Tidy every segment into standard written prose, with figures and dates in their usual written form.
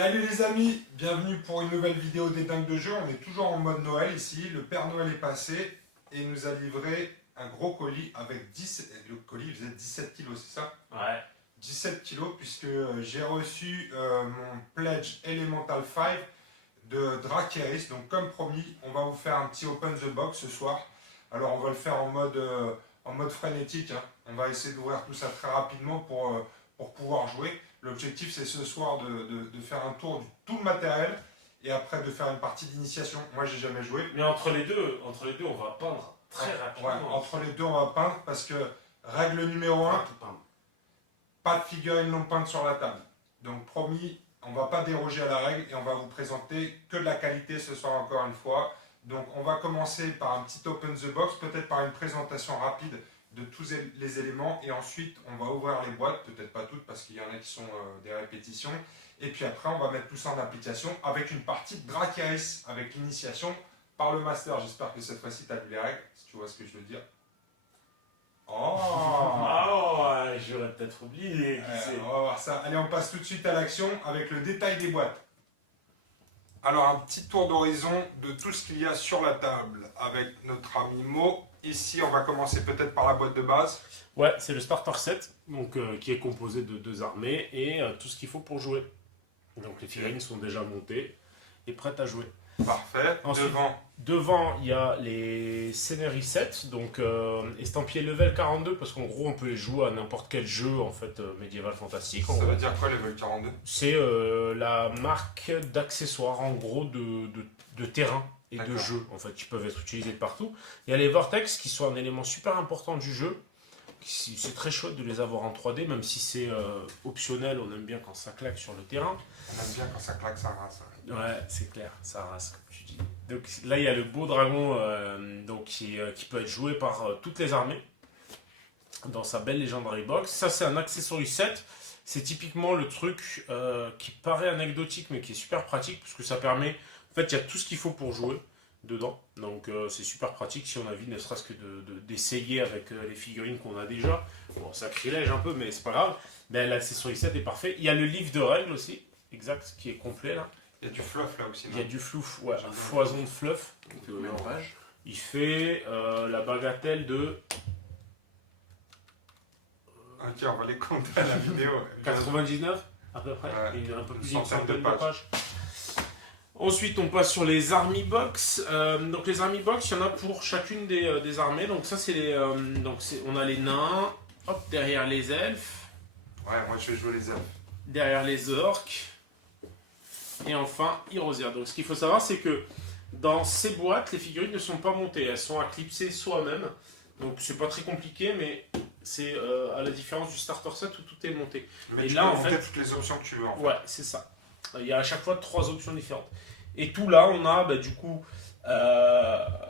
Salut les amis, bienvenue pour une nouvelle vidéo des dingues de jeu. On est toujours en mode Noël ici. Le Père Noël est passé et nous a livré un gros colis avec 10. Le colis faisait 17 kilos, c'est ça? Ouais. 17 kilos puisque j'ai reçu mon pledge Elemental 5 de Drakeris. Donc comme promis, on va vous faire un petit open the box ce soir. Alors on va le faire en mode frénétique, hein. On va essayer d'ouvrir tout ça très rapidement pour pouvoir jouer. L'objectif c'est ce soir de faire un tour de tout le matériel et après de faire une partie d'initiation. Moi j'ai jamais joué. Mais entre les deux, on va peindre très rapidement. Ouais, entre les deux on va peindre parce que règle numéro 1, pas de figurines non peintes sur la table. Donc promis, on va pas déroger à la règle et on va vous présenter que de la qualité ce soir encore une fois. Donc on va commencer par un petit open the box, peut-être par une présentation rapide de tous les éléments et ensuite on va ouvrir les boîtes, peut-être pas toutes parce qu'il y en a qui sont des répétitions et puis après on va mettre tout ça en application avec une partie de Drakeris avec l'initiation par le master. J'espère que cette fois-ci tu as lu les règles, si tu vois ce que je veux dire. Oh, j'aurais peut-être oublié. On va voir ça. Allez, on passe tout de suite à l'action avec le détail des boîtes. Alors un petit tour d'horizon de tout ce qu'il y a sur la table avec notre ami Mo. Ici, on va commencer peut-être par la boîte de base. Ouais, c'est le starter set, donc, qui est composé de deux armées et tout ce qu'il faut pour jouer. Donc les figurines sont déjà montées et prêtes à jouer. Parfait. Ensuite, devant, il y a les Scenery Sets, donc estampillés level 42, parce qu'en gros, on peut les jouer à n'importe quel jeu en fait médiéval fantastique. Ça veut dire quoi level 42? C'est la marque d'accessoires en gros de terrain et de jeu en fait qui peuvent être utilisés partout. Il y a les vortex qui sont un élément super important du jeu. C'est très chouette de les avoir en 3D, même si c'est optionnel. On aime bien quand ça claque sur le terrain. On aime bien quand ça claque, ça rase. Ouais, c'est clair, ça rase comme tu dis. Donc là, il y a le beau dragon donc, qui peut être joué par toutes les armées dans sa belle Legendary Box. Ça, c'est un accessory set. C'est typiquement le truc qui paraît anecdotique, mais qui est super pratique, parce que ça permet... En fait, il y a tout ce qu'il faut pour jouer dedans. Donc c'est super pratique si on a envie ne serait-ce que d'essayer avec les figurines qu'on a déjà. Bon, sacrilège un peu, mais c'est pas grave. Mais l'accessory set est parfait. Il y a le livre de règles aussi, exact, qui est complet là. Il y a du fluff là aussi. Il y a du fluff, ouais, une foison de fluff. Il fait la bagatelle de... Ok, on va les compter à la vidéo. 99 à peu près, ouais, et un peu plus d'une centaine de pages. Ensuite, on passe sur les Army Box. Donc les Army Box, il y en a pour chacune des armées. Donc ça, c'est les... on a les nains, hop, derrière les elfes. Ouais, moi je vais jouer les elfes. Derrière les orques. Et enfin, Herosia. Donc ce qu'il faut savoir, c'est que dans ces boîtes, les figurines ne sont pas montées. Elles sont clipsées soi-même. Donc c'est pas très compliqué, mais c'est à la différence du starter set où tout est monté. Mais et tu là, peux en monter fait, toutes les options que tu veux. En fait. Ouais, c'est ça. Il y a à chaque fois 3 options différentes. Et tout là, on a du coup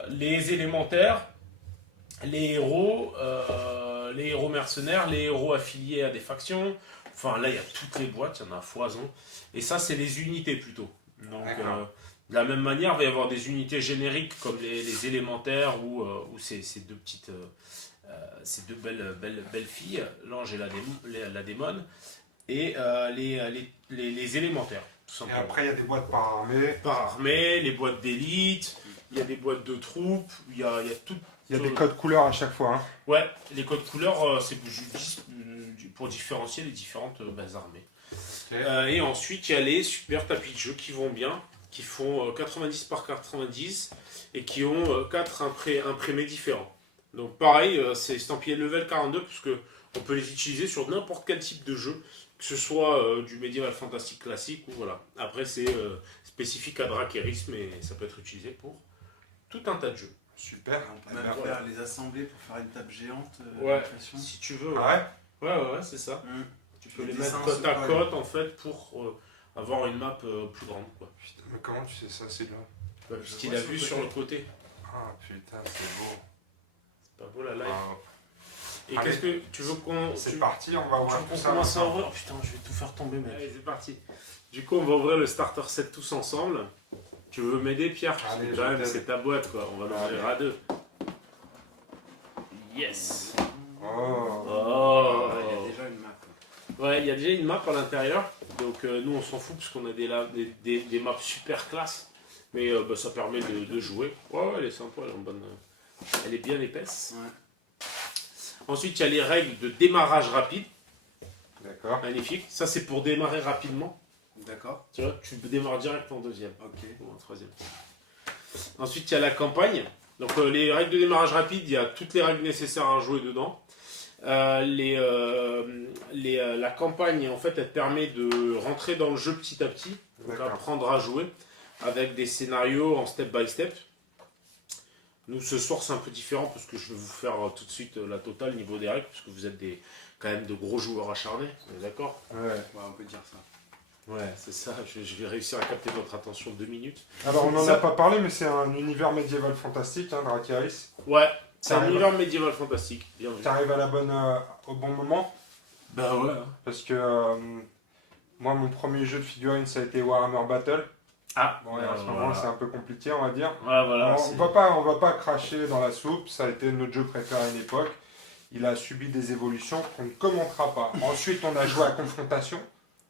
les élémentaires, les héros mercenaires, les héros affiliés à des factions. Enfin là, il y a toutes les boîtes, il y en a à foison. Et ça, c'est les unités plutôt. Donc de la même manière, il va y avoir des unités génériques comme les élémentaires ou ces deux petites... ces deux belles filles, l'ange et la démone, et les élémentaires, tout simplement. Et après, il y a des boîtes par armée. Par armée, les boîtes d'élite, il y a des boîtes de troupes, il y a tout. Il y a des codes couleurs à chaque fois. Hein. Ouais, les codes couleurs, c'est pour différencier les différentes armées. Okay. Et ensuite, il y a les super tapis de jeu qui vont bien, qui font 90 par 90 et qui ont 4 imprimés différents. Donc pareil, c'est estampillé level 42 parce que on peut les utiliser sur n'importe quel type de jeu, que ce soit du médiéval fantastique classique ou voilà. Après c'est spécifique à Drakeris, mais ça peut être utilisé pour tout un tas de jeux. Super. On peut même faire les assembler pour faire une table géante. Ouais, si tu veux. Ouais. Ouais, c'est ça. Tu peux les mettre côte à côte en fait pour avoir une map plus grande quoi. Putain, mais comment tu sais ça, c'est là? Parce qu'il a vu sur le côté. Ah putain, c'est beau. C'est pas beau la live. Et allez, qu'est-ce que tu veux qu'on... C'est parti, on va ouvrir tout ça. Commence à ouvrir. Oh putain, je vais tout faire tomber mec. Allez, c'est parti. Du coup, on va ouvrir le starter set tous ensemble. Tu veux m'aider Pierre? Allez, quand même, c'est ta boîte quoi, on va l'ouvrir à deux. Yes. Oh. Il y a déjà une map. Ouais, il y a déjà une map à l'intérieur. Donc nous on s'en fout parce qu'on a des maps super classe. Mais ça permet de jouer. Ouais, elle est sympa, elle est bien épaisse. Ouais. Ensuite, il y a les règles de démarrage rapide. D'accord. Magnifique. Ça, c'est pour démarrer rapidement. D'accord. Tu vois, tu démarres direct en deuxième. Ok. Ou en troisième. Ensuite, il y a la campagne. Donc, les règles de démarrage rapide, il y a toutes les règles nécessaires à jouer dedans. La campagne, en fait, elle te permet de rentrer dans le jeu petit à petit. Donc, apprendre à jouer avec des scénarios en step by step. Nous, ce soir, c'est un peu différent parce que je vais vous faire tout de suite la totale niveau des règles, parce que vous êtes quand même de gros joueurs acharnés, on est d'accord? Ouais, on peut dire ça. Ouais, c'est ça, je vais réussir à capter votre attention 2 minutes. Alors, on n'en a pas parlé, mais c'est un univers médiéval fantastique, hein, Dracarys. Ouais, c'est un univers médiéval fantastique, bien vu. T'arrives au bon moment? Bah ouais. Parce que moi, mon premier jeu de figurines, ça a été Warhammer Battle. Ah, bon, et en ce moment, c'est un peu compliqué, on va dire. Ouais, voilà. On va pas cracher dans la soupe, ça a été notre jeu préféré à une époque. Il a subi des évolutions qu'on ne commentera pas. Ensuite, on a joué à Confrontation.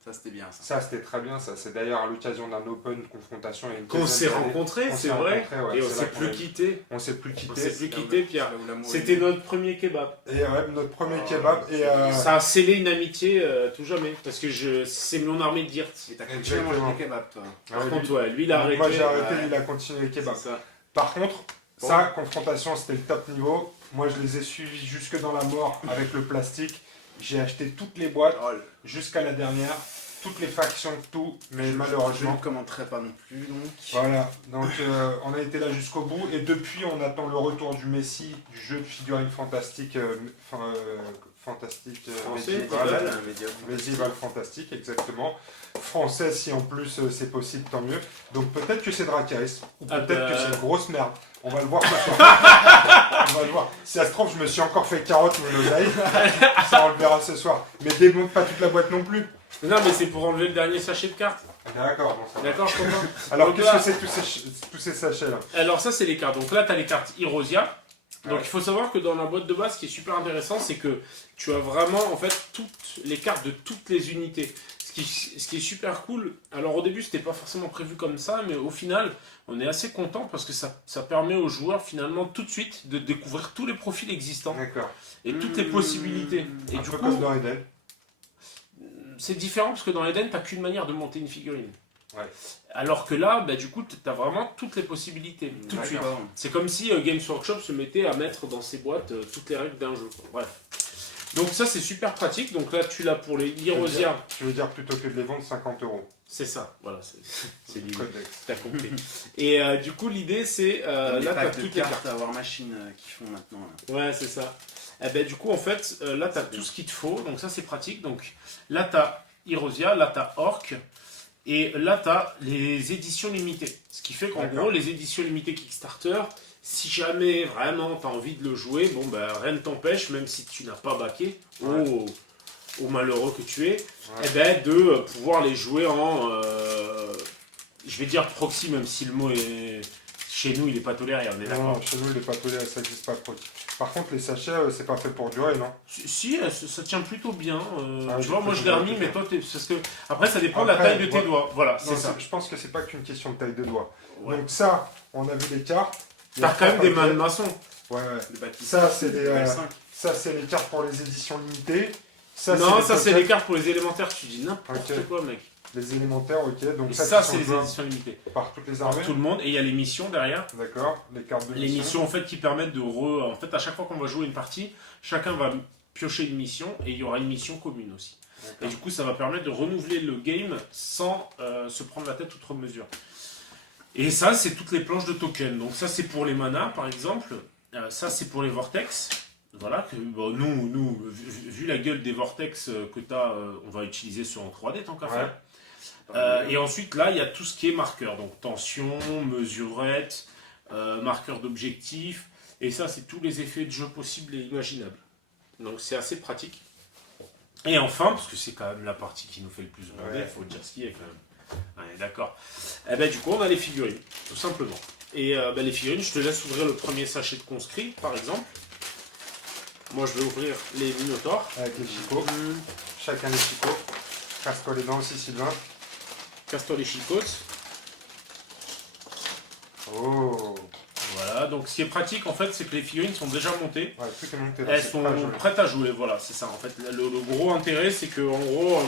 Ça, c'était bien, ça. Ça, c'était très bien, ça. C'est d'ailleurs à l'occasion d'un open Confrontation. Qu'on s'est rencontrés, c'est vrai. Ouais, et on s'est plus quitté. On s'est plus quitté. On s'est plus quitté, Pierre. C'était notre premier kebab. Et ouais, notre premier kebab. Et ça a scellé une amitié tout jamais. Parce que c'est mon armée de Dirt. Et t'as continué à manger des kebabs, toi. Par contre, ouais, lui, il a arrêté. Moi, j'ai arrêté, lui, il a continué les kebabs. Par contre, ça, Confrontation, c'était le top niveau. Moi, je les ai suivis jusque dans la mort avec le plastique. J'ai acheté toutes les boîtes jusqu'à la dernière. Toutes les factions, tout, mais malheureusement... Je ne commenterai pas non plus, donc... Voilà, donc on a été là jusqu'au bout, et depuis on attend le retour du Messi, du jeu de figurines fantastique, médiéval fantastique, exactement. Français, si en plus c'est possible, tant mieux. Donc peut-être que c'est Dracarys, ou peut-être que c'est une grosse merde. On va le voir ce soir. On va le voir. Si ça se trouve, je me suis encore fait carotte ou une oseille. Ça, on le verra ce soir. Mais démonte pas toute la boîte non plus. Non, mais c'est pour enlever le dernier sachet de cartes. D'accord, bon, ça va. D'accord, je comprends. Alors, qu'est-ce que c'est tous ces sachets-là? Alors, ça, c'est les cartes. Donc là, tu as les cartes Erosia. Donc, il faut savoir que dans la boîte de base, ce qui est super intéressant, c'est que tu as vraiment, en fait, toutes les cartes de toutes les unités. Ce qui est super cool. Alors, au début, c'était pas forcément prévu comme ça, mais au final, on est assez content parce que ça permet aux joueurs, finalement, tout de suite, de découvrir tous les profils existants. D'accord. Et toutes les possibilités. Et Un du peu coup, comme dans Eden. c'est différent parce que dans Eden, tu n'as qu'une manière de monter une figurine. Ouais. Alors que là, bah, du coup, tu as vraiment toutes les possibilités, tout de suite. C'est comme si Games Workshop se mettait à mettre dans ses boîtes toutes les règles d'un jeu. Bref. Donc ça, c'est super pratique. Donc là, tu l'as pour les Erosia. Tu veux dire plutôt que de les vendre 50 €. C'est ça, voilà, c'est l'idée. Codex. T'as compris. Et du coup, l'idée, c'est... là, tu as toutes les cartes. à War Machine qui font maintenant. Là. Ouais, c'est ça. Et ben, du coup, en fait, là, tu as tout ce qu'il te faut. Donc ça, c'est pratique. Donc là, tu as Erosia, là, tu as Orc. Et là, tu as les éditions limitées. Ce qui fait qu'en gros, les éditions limitées Kickstarter, si jamais vraiment tu as envie de le jouer, bon, ben, rien ne t'empêche, même si tu n'as pas backé, au malheureux que tu es, eh ben, de pouvoir les jouer en... je vais dire proxy, même si le mot est... Chez nous, il n'est pas toléré, on est d'accord. Non, chez nous, il n'est pas toléré, ça n'existe pas proxy. Par contre, les sachets, c'est pas fait pour durer, non? Si, ça tient plutôt bien. Ah, tu vois, moi je l'ai remis, mais toi, parce que après, ça dépend de la taille de tes doigts. Voilà, c'est ça. Je pense que c'est pas qu'une question de taille de doigts. Ouais. Donc ça, on a vu les cartes. T'as quand même des mains de maçon. Ouais. Ça, c'est les cartes pour les éditions limitées. Ça, non, ça c'est les cartes pour les élémentaires. Tu dis n'importe quoi, mec. Les élémentaires, ok. Donc ça c'est les éditions limitées. Par toutes les armées. Par tout le monde. Et il y a les missions derrière. D'accord. Les cartes de les missions en fait qui permettent de en fait, à chaque fois qu'on va jouer une partie, chacun va piocher une mission et il y aura une mission commune aussi. Et du coup, ça va permettre de renouveler le game sans se prendre la tête outre mesure. Et ça, c'est toutes les planches de tokens. Donc ça, c'est pour les manas, par exemple. Ça, c'est pour les vortex. Voilà, que bon, nous, vu la gueule des vortex que tu as, on va utiliser sur en 3D tant qu'à faire. Et ensuite, là, il y a tout ce qui est marqueur. Donc tension, mesurette, marqueur d'objectif. Et ça, c'est tous les effets de jeu possibles et imaginables. Donc c'est assez pratique. Et enfin, parce que c'est quand même la partie qui nous fait le plus bander, il faut dire ce qu'il y a quand même. Ouais, d'accord. Et ben, du coup, on a les figurines, tout simplement. Et les figurines, je te laisse ouvrir le premier sachet de conscrits, par exemple. Moi, je vais ouvrir les Minotaurs. Avec les chicots. Chacun les chicots. Casse-toi les dents aussi, Sylvain. Casse-toi les chicots. Oh. Voilà, donc ce qui est pratique en fait, c'est que les figurines sont déjà montées. Ouais, tout est monté là. Elles c'est sont prêt à jouer. prêtes à jouer, voilà, c'est ça en fait. Le gros intérêt, c'est que en gros,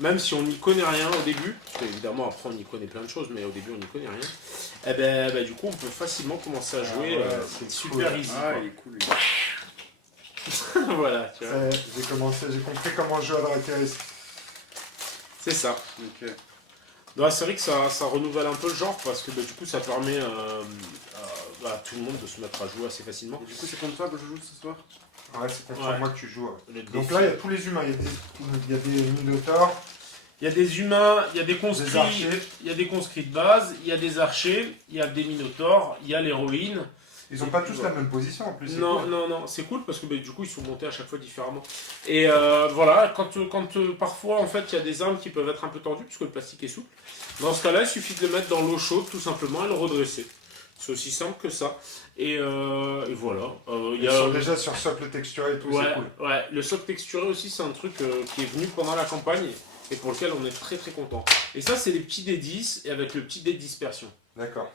même si on n'y connaît rien au début, parce qu'évidemment après on y connaît plein de choses, mais au début on n'y connaît rien, et ben, du coup on peut facilement commencer à jouer, ouais, c'est super cool. easy. Ah, Quoi. il est cool. Lui. Voilà, tu vois. J'ai compris comment jouer à Dracarys. C'est ça. Donc, Non, c'est vrai que ça renouvelle un peu le genre parce que du coup ça permet à tout le monde de se mettre à jouer assez facilement. et du coup, c'est contre toi que je joue ce soir? Ouais, c'est contre Ouais. moi que tu joues. Ouais. Les Donc défis. là, il y a tous les humains. Il y a des minotaures, Il y a des humains, il y a des des conscrits, archers. il y a des conscrits de base, il y a des archers, il y a des minotaures, il y a l'héroïne. Ils ont pas tous la même position en plus. c'est Non, cool. non, c'est cool parce que du coup ils sont montés à chaque fois différemment. Et voilà, quand parfois en fait il y a des armes qui peuvent être un peu tendues puisque le plastique est souple, dans ce cas-là il suffit de le mettre dans l'eau chaude tout simplement et le redresser. C'est aussi simple que ça. Et voilà. Ils sont déjà sur socle texturé et tout, Ouais, c'est cool. ouais, le socle texturé aussi c'est un truc qui est venu pendant la campagne et pour lequel on est très très content. Et ça c'est les petits D10 et avec le petit dé de dispersion. D'accord.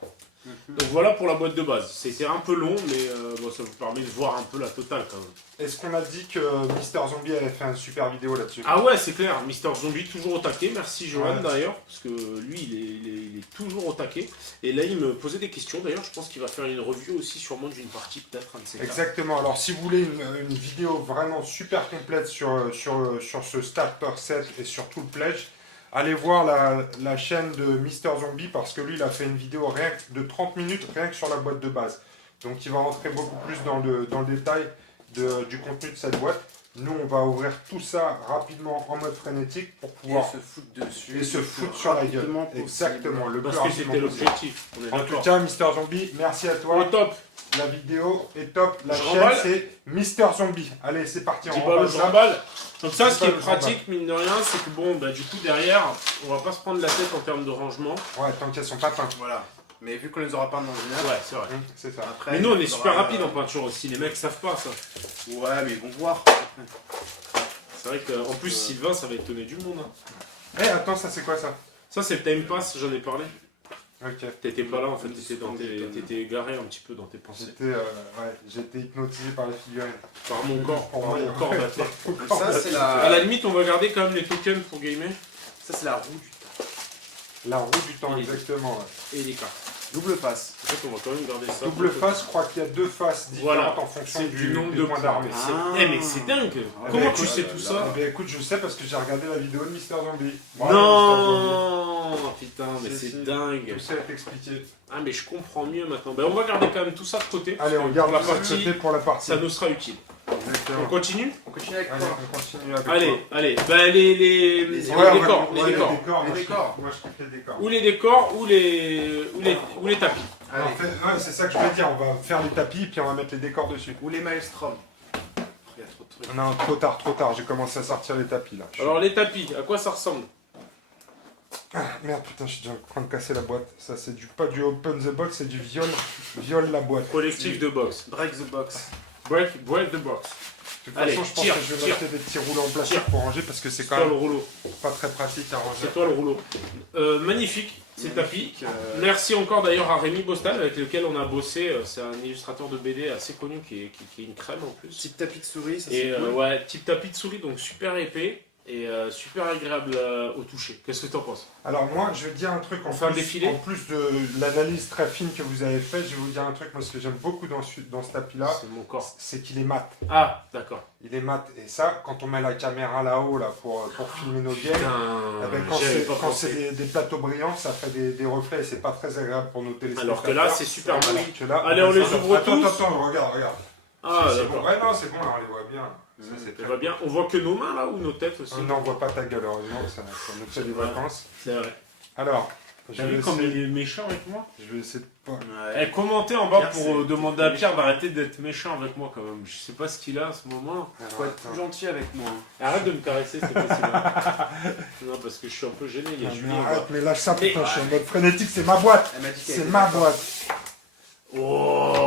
Donc voilà pour la boîte de base. C'était un peu long mais bon, ça vous permet de voir un peu la totale quand même. Est-ce qu'on a dit que Mister Zombie avait fait une super vidéo là-dessus? Ah ouais, c'est clair, Mister Zombie toujours au taquet, merci Johan Ouais. d'ailleurs, parce que lui il est toujours au taquet. Et là il me posait des questions, d'ailleurs je pense qu'il va faire une review aussi sûrement d'une partie peut-être, un de ces quatre. Exactement. Alors, si vous voulez une vidéo vraiment super complète sur ce starter set et sur tout le pledge, allez voir la chaîne de Mister Zombie parce que lui, il a fait une vidéo rien que de 30 minutes rien que sur la boîte de base. Donc, il va rentrer beaucoup plus dans le détail du contenu de cette boîte. Nous, on va ouvrir tout ça rapidement en mode frénétique pour Et pouvoir se foutre dessus. et se le foutre plus sur la gueule. rapidement possible. Exactement. Le Parce plus que rapidement c'était possible. l'objectif, on est En tout d'accord. cas, Mister Zombie, merci à Au toi. top, La vidéo est top. La Je chaîne, remballe. c'est Mister Zombie. Allez, c'est parti. dis On pas le remballe ça. jambal. Donc ça, Dis ce pas qui est le jambal. pratique, mine de rien, c'est que bon, du coup derrière, on va pas se prendre la tête en termes de rangement. Ouais, tant qu'elles sont pas peintes. Voilà. Mais vu qu'on les aura pas dans une heure, Ouais, c'est vrai. C'est ça. après. Mais nous on est il super faudra, rapide en peinture aussi, les mecs savent pas ça. Ouais, mais ils vont voir. C'est vrai qu'en plus Sylvain, ça va étonner du monde. Hein. Eh, attends, ça c'est quoi ça? Ça c'est le time pass, j'en ai parlé. Ok. T'étais pas là en fait, t'étais égaré un petit peu dans tes pensées. J'ai été hypnotisé par les figurines. Par mon corps, par mon corps d'athlète. Ça, c'est À la la. limite, on va garder quand même les tokens pour gamer Ça, c'est la roue du temps. La roue du temps, Et- exactement. Ouais. et les cartes. Double face. En fait, on va quand même garder ça. Double face, je crois qu'il y a deux faces différentes Voilà. en fonction C'est du nombre des de points d'armée. C'est- Ah. Eh, mais c'est dingue. Ouais, Comment bah, tu écoute, sais tout ça Eh bien, écoute, je sais parce que j'ai regardé la vidéo de Mister Zombie. Bravo, Non, putain, mais Si, c'est si. dingue. Mister Zombie. Tout ça est expliqué. Ah, mais je comprends mieux maintenant. Ben, on va garder quand même tout ça de côté. Allez, parce on que garde pour la ça de partie, côté pour la partie. ça nous sera utile. On Exactement. continue. On continue avec Allez, quoi? on continue avec Allez, quoi. allez. Ben, les Les décors. Ouais, Les décors. Moi, Les je décors. kiffe- Moi, je kiffe les décors. Ou les décors, ou les tapis. Allez. En fait, ouais, c'est ça que je voulais dire. On va faire les tapis puis on va mettre les décors dessus. Ou les maelstrom. Il y a trop de trucs. Non, trop tard. J'ai commencé à sortir les tapis là. Alors, les tapis, à quoi ça ressemble? Ah, merde, putain, je suis déjà en train de casser la boîte. Ça, c'est pas du open the box, c'est du viole la boîte. Collectif de box. Break the box. Break the box. De toute Allez, façon, je pense tire, que je vais tire. m'acheter des petits rouleaux en plastique Tire. pour ranger parce que c'est C'est quand toi le même rouleau. pas très pratique à ranger. C'est toi le rouleau. Magnifique, ces tapis. Magnifique, Merci encore d'ailleurs à Rémi Bostal avec lequel on a bossé. C'est un illustrateur de BD assez connu qui est une crème en plus. Petit tapis de souris, ça Et c'est cool. ouais, type tapis de souris, donc super épais et super agréable au toucher. Qu'est-ce que t'en penses? Alors moi, je vais dire un truc On fait un plus, défilé en plus de l'analyse très fine que vous avez faite, je vais vous dire un truc, moi ce que j'aime beaucoup dans ce tapis-là, C'est mon corps. c'est qu'il est mat. Ah, d'accord. Il est mat. Et ça, quand on met la caméra là-haut là, pour filmer nos games, eh ben, Putain, j'y avais pas quand pensé. c'est des plateaux brillants, ça fait des reflets et c'est pas très agréable pour nos téléspectateurs. Alors que là, c'est super beau. Alors que là, Allez, on les va- ouvre attends, tous. Attends, regarde. Ah, c'est bon. d'accord. Ouais, non, c'est bon, là, on les voit bien. Ça, c'est Ça très va bien. On voit que nos mains là ou nos têtes aussi? Non, on voit pas ta gueule, heureusement, ça nous fait des Ouais. vacances. C'est vrai. Alors, je T'as vais, vu comme essayer, il est méchant avec moi? je vais essayer de pas... Ouais. Eh, commentez en bas Pierre, pour c'est- demander à Pierre d'arrêter d'être méchant avec moi quand même. Je sais pas ce qu'il a à ce moment. Faut être plus gentil avec moi. Arrête de me caresser, c'est possible. Non, parce que je suis un peu gêné. Il y a Non, Julie mais en bas. arrête, mais lâche ça, Mais- putain, je suis en mode frénétique, c'est ma boîte. Elle m'a dit qu'elle C'est était ma d'accord. boîte.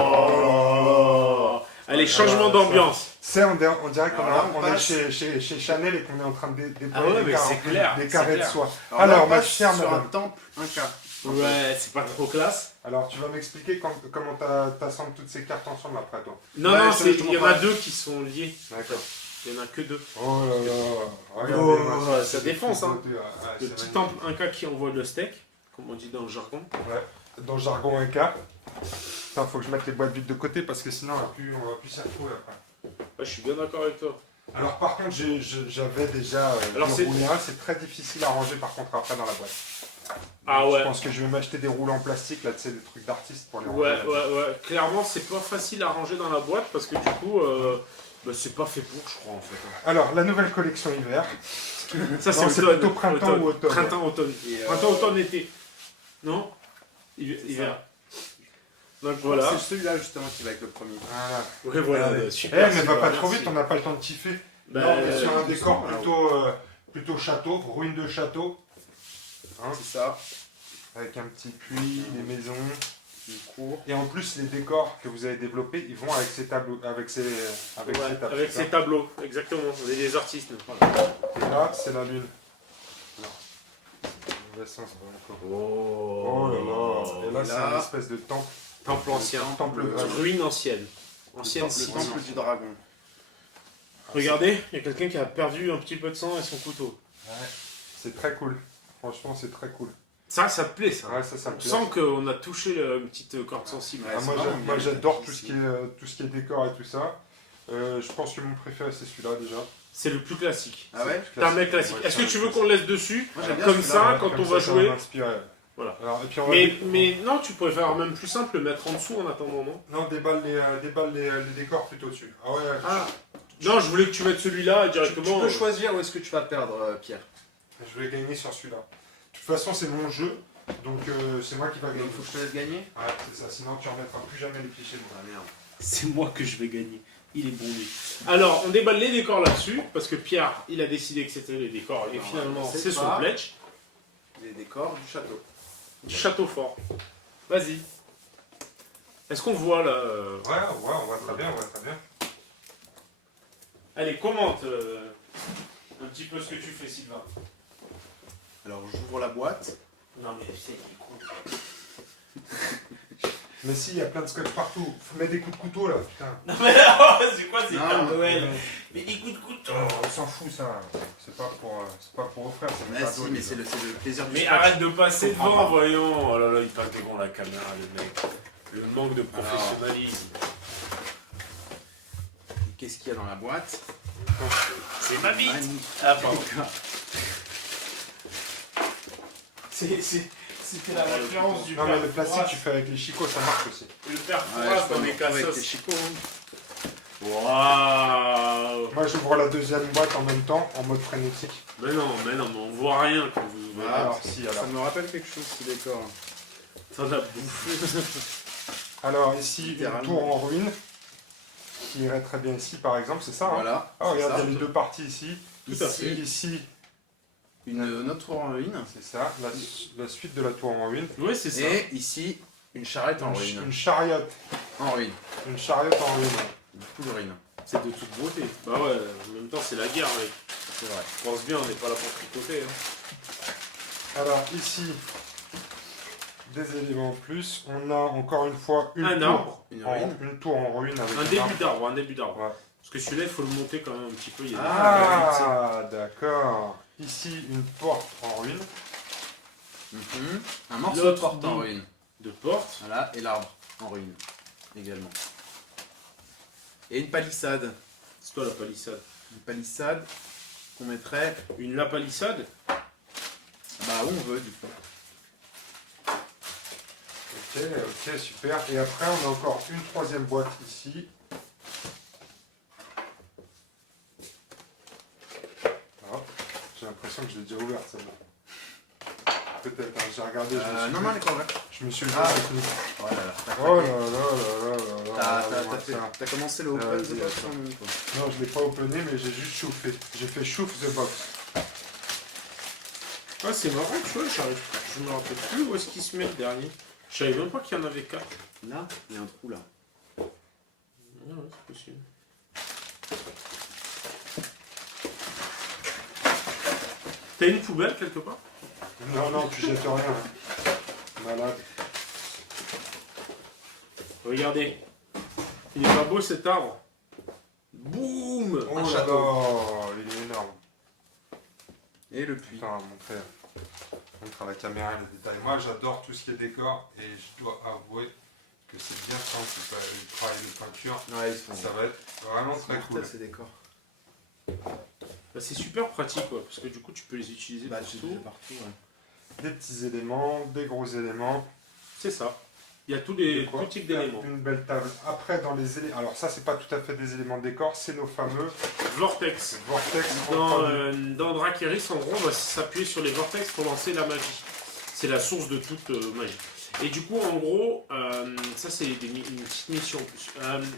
Oh. Allez, changement d'ambiance. On dirait qu'on Alors là, on est passe. chez Chanel et qu'on est en train de Ah ouais, déployer mais c'est clair, des c'est carrés de clair. soie. là, Alors, on ma passe chère sur un madame, temple, un cas. Ouais, c'est pas trop classe. alors tu vas m'expliquer comment t'assembles toutes ces cartes ensemble après toi. Non, Ouais, non, je te il y en montre a pas. deux qui sont liés. D'accord. Il y en a que deux. Oh là là, Oh, regardez-moi ça c'est défonce, des hein. trucs de- ouais, Le c'est petit magnifique. temple Inca qui envoie le steak, comme on dit dans le jargon. Ouais, dans le jargon Inca. Putain, faut que je mette les boîtes vides de côté parce que sinon on va plus s'y retrouver après. Ouais, je suis bien d'accord avec toi. Alors par contre, j'avais déjà Alors, du c'est- roulé un, c'est très difficile à ranger par contre après dans la boîte. Ah ouais. Je pense que je vais m'acheter des rouleaux en plastique, là, tu sais, des trucs d'artistes pour les ranger. Ouais, ouais, ouais. Clairement, c'est pas facile à ranger dans la boîte parce que du coup, c'est pas fait pour, je crois en fait. Alors, la nouvelle collection hiver. Ça, Non, c'est automne. plutôt printemps ou automne. Printemps, automne. Et, Printemps, automne, été. Non Hiver. Donc voilà. C'est celui-là justement qui va avec le premier. Voilà. Ouais, voilà. Allez. Super. Mais va super, pas trop merci. vite, on n'a pas le temps de kiffer. Bah, Là, on est sur un doucement, décor alors. plutôt château, ruine de château. Hein, C'est ça. avec un petit puits, des maisons. Une cour. Et en plus, les décors que vous avez développés, ils vont avec ces tableaux, avec ces Ouais, tables. avec c'est ça ces tableaux, exactement. On est des artistes. nous. Et là, c'est la lune. Non. Mauvais sens, encore. Oh là là. Et là, c'est une espèce de temple. Temple ancien. Temple grec. Ruine ancienne. Ancienne Le cité. temple du dragon. Regardez, il y a quelqu'un qui a perdu un petit peu de sang et son couteau. Ouais. C'est très cool. Franchement, c'est très cool. Ça te plaît, ça. Ouais, ça me On plaît. sent qu'on a touché une petite corde sensible. Ouais, Ah, c'est moi, vraiment moi, bien, j'adore ici. tout ce qui est décor et tout ça. Je pense que mon préféré c'est celui-là déjà. C'est le plus classique. Ah ouais. T'es un mec classique. Ouais, Est-ce c'est que tu un veux qu'on le laisse dessus Moi j'aime bien Comme celui-là, ça, ouais. quand Comme on va ça jouer. va m'inspirer. Voilà. Alors, et puis on va Mais non, tu pourrais faire même plus simple, le mettre en dessous en attendant, non Non, déballe les décors plutôt dessus. Ah ouais. Ah non, je voulais que tu mettes celui-là Tu directement. peux choisir où est-ce que tu vas perdre, Pierre. Je vais gagner sur celui-là. De toute façon, c'est mon jeu, donc c'est moi qui va gagner. Donc faut que je te laisse gagner. Ouais, c'est ça. Sinon, tu remettras plus jamais les pieds chez moi. Ah merde. C'est moi que je vais gagner. Il est bon lui. Alors, on déballe les décors là-dessus, parce que Pierre, il a décidé que c'était les décors, et Alors, finalement, c'est c'est son pas- pledge. Les décors du château. Du château fort. Vas-y. Est-ce qu'on voit là Ouais, on voit très bien, on voit très bien. Allez, commente un petit peu ce que tu fais, Sylvain. Alors j'ouvre la boîte. Non, mais c'est cool. Mais si, il y a plein de scotch partout. Faut mettre des coups de couteau là, putain. Non, mais là, c'est quoi, c'est Non, Père mais- Noël Mais des coups de couteau. On s'en fout ça. C'est pas pour offrir, c'est Mais pas si, mais c'est le plaisir du Mais scratch. arrête de passer Je comprends devant, pas. voyons. Oh là là, il passe devant la caméra, le mec. Le manque de professionnalisme. Qu'est-ce qu'il y a dans la boîte? C'est ma bite. Magnifique. Ah, pardon. C'était la référence du Non, mais le père plastique, tu fais avec les chicots, ça marche aussi. Le père Ouais, Fouras je dans peux les me retrouver avec cassos. les chicots. Hein. Waouh. Moi, j'ouvre la deuxième boîte en même temps, en mode frénétique. Mais non, on voit rien quand vous ouvrez. Ah, Alors, si, alors. Ça me rappelle quelque chose ce décor. T'en as bouffé. Alors, ici, une Littéralement. tour en ruine. Qui irait très bien ici, par exemple, c'est ça. Hein Voilà. Ah, regarde, c'est il y a ça. les deux parties ici. Tout à Ici, fait. Ici, une autre tour en ruine. c'est ça, la suite de la tour en ruine. Oui, c'est ça. Et ici, une charrette en Une, ruine. une chariote. En ruine. Une chariote en ruine. Une full ruine. C'est de toute beauté. Bah ouais, en même temps, c'est la guerre, mec. C'est vrai. Pense bien, on n'est pas là pour tricoter. Hein. Alors, ici, des éléments en plus. On a encore une fois une Un tour. arbre. Une ruine. Une tour en ruine avec Un un début arbre. d'arbre, un début d'arbre. Ouais. Parce que celui-là, il faut le monter quand même un petit peu. Il y a des- Ah, d'accord. Ici, une porte en ruine. Mhm. Un morceau de L'autre porte en bout. ruine. de porte. Voilà. Et l'arbre en ruine. Également. Et une palissade. C'est toi la palissade. Une palissade qu'on mettrait Une la palissade. bah où on veut du coup. Ok, super. Et après, on a encore une troisième boîte ici. Ah, j'ai l'impression que je l'ai déjà ouverte celle-là. Peut-être, hein, j'ai regardé, Non, non, elle est pas ouverte. je me suis Ah. c'est fini. Oh là là. T'as Oh là craqué. là là là là là. T'as fait- ça. t'as commencé le open vas-y, the box attends. en même temps. Non, je l'ai pas opené, mais j'ai juste chauffé. J'ai fait chauffe the box. Ah, c'est marrant, tu vois, je me rappelle plus où est-ce qu'il se met le dernier. Je savais même pas qu'il y en avait 4. Là, il y a un trou là. Ouais, c'est possible. T'as une poubelle quelque part? Non, non, tu jettes rien. Hein. Malade. Regardez. Il est pas beau cet arbre? Boum! Oh Un là château. là, il est énorme. Et le puits. Putain, montre à la caméra les détails. Moi, j'adore tout ce qui est décor et je dois avouer que c'est bien simple. Le travail de peinture, Ouais, ils sont ça va être vraiment très cool. ces décors. Bah, c'est super pratique quoi, parce que du coup tu peux les utiliser Bah, partout. partout. Ouais. Des petits éléments, des gros éléments. C'est ça. Il y a tous les Quoi tout types d'éléments. Une belle table. Après, dans les éléments. Alors, ça, c'est pas tout à fait des éléments de décor, c'est nos fameux Vortex. vortex. Dans Drakeris, en gros, on va s'appuyer sur les vortex pour lancer la magie. C'est la source de toute magie. Et du coup, en gros, ça c'est une petite mission en plus.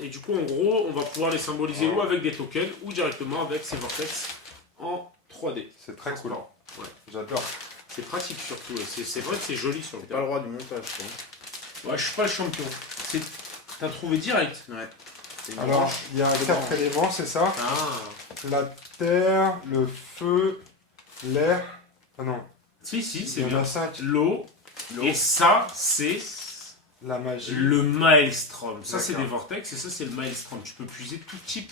Et du coup, en gros, on va pouvoir les symboliser ou avec des tokens ou directement avec ces vortex en 3D. C'est très cool. Ouais. J'adore. C'est pratique surtout. C'est vrai que c'est joli sur le C'est pas le terrain. roi du montage, quoi. Ouais, je suis pas le champion. T'as trouvé direct. Ouais. C'est une Alors, branche. il y a 4 éléments, c'est ça? Ah. La terre, le feu, l'air. Ah non, Si, c'est il y en bien. a 5. L'eau. Et ça, c'est La magie. le Maelstrom. Ça, c'est D'accord. des vortex et ça, c'est le Maelstrom. Tu peux puiser tout type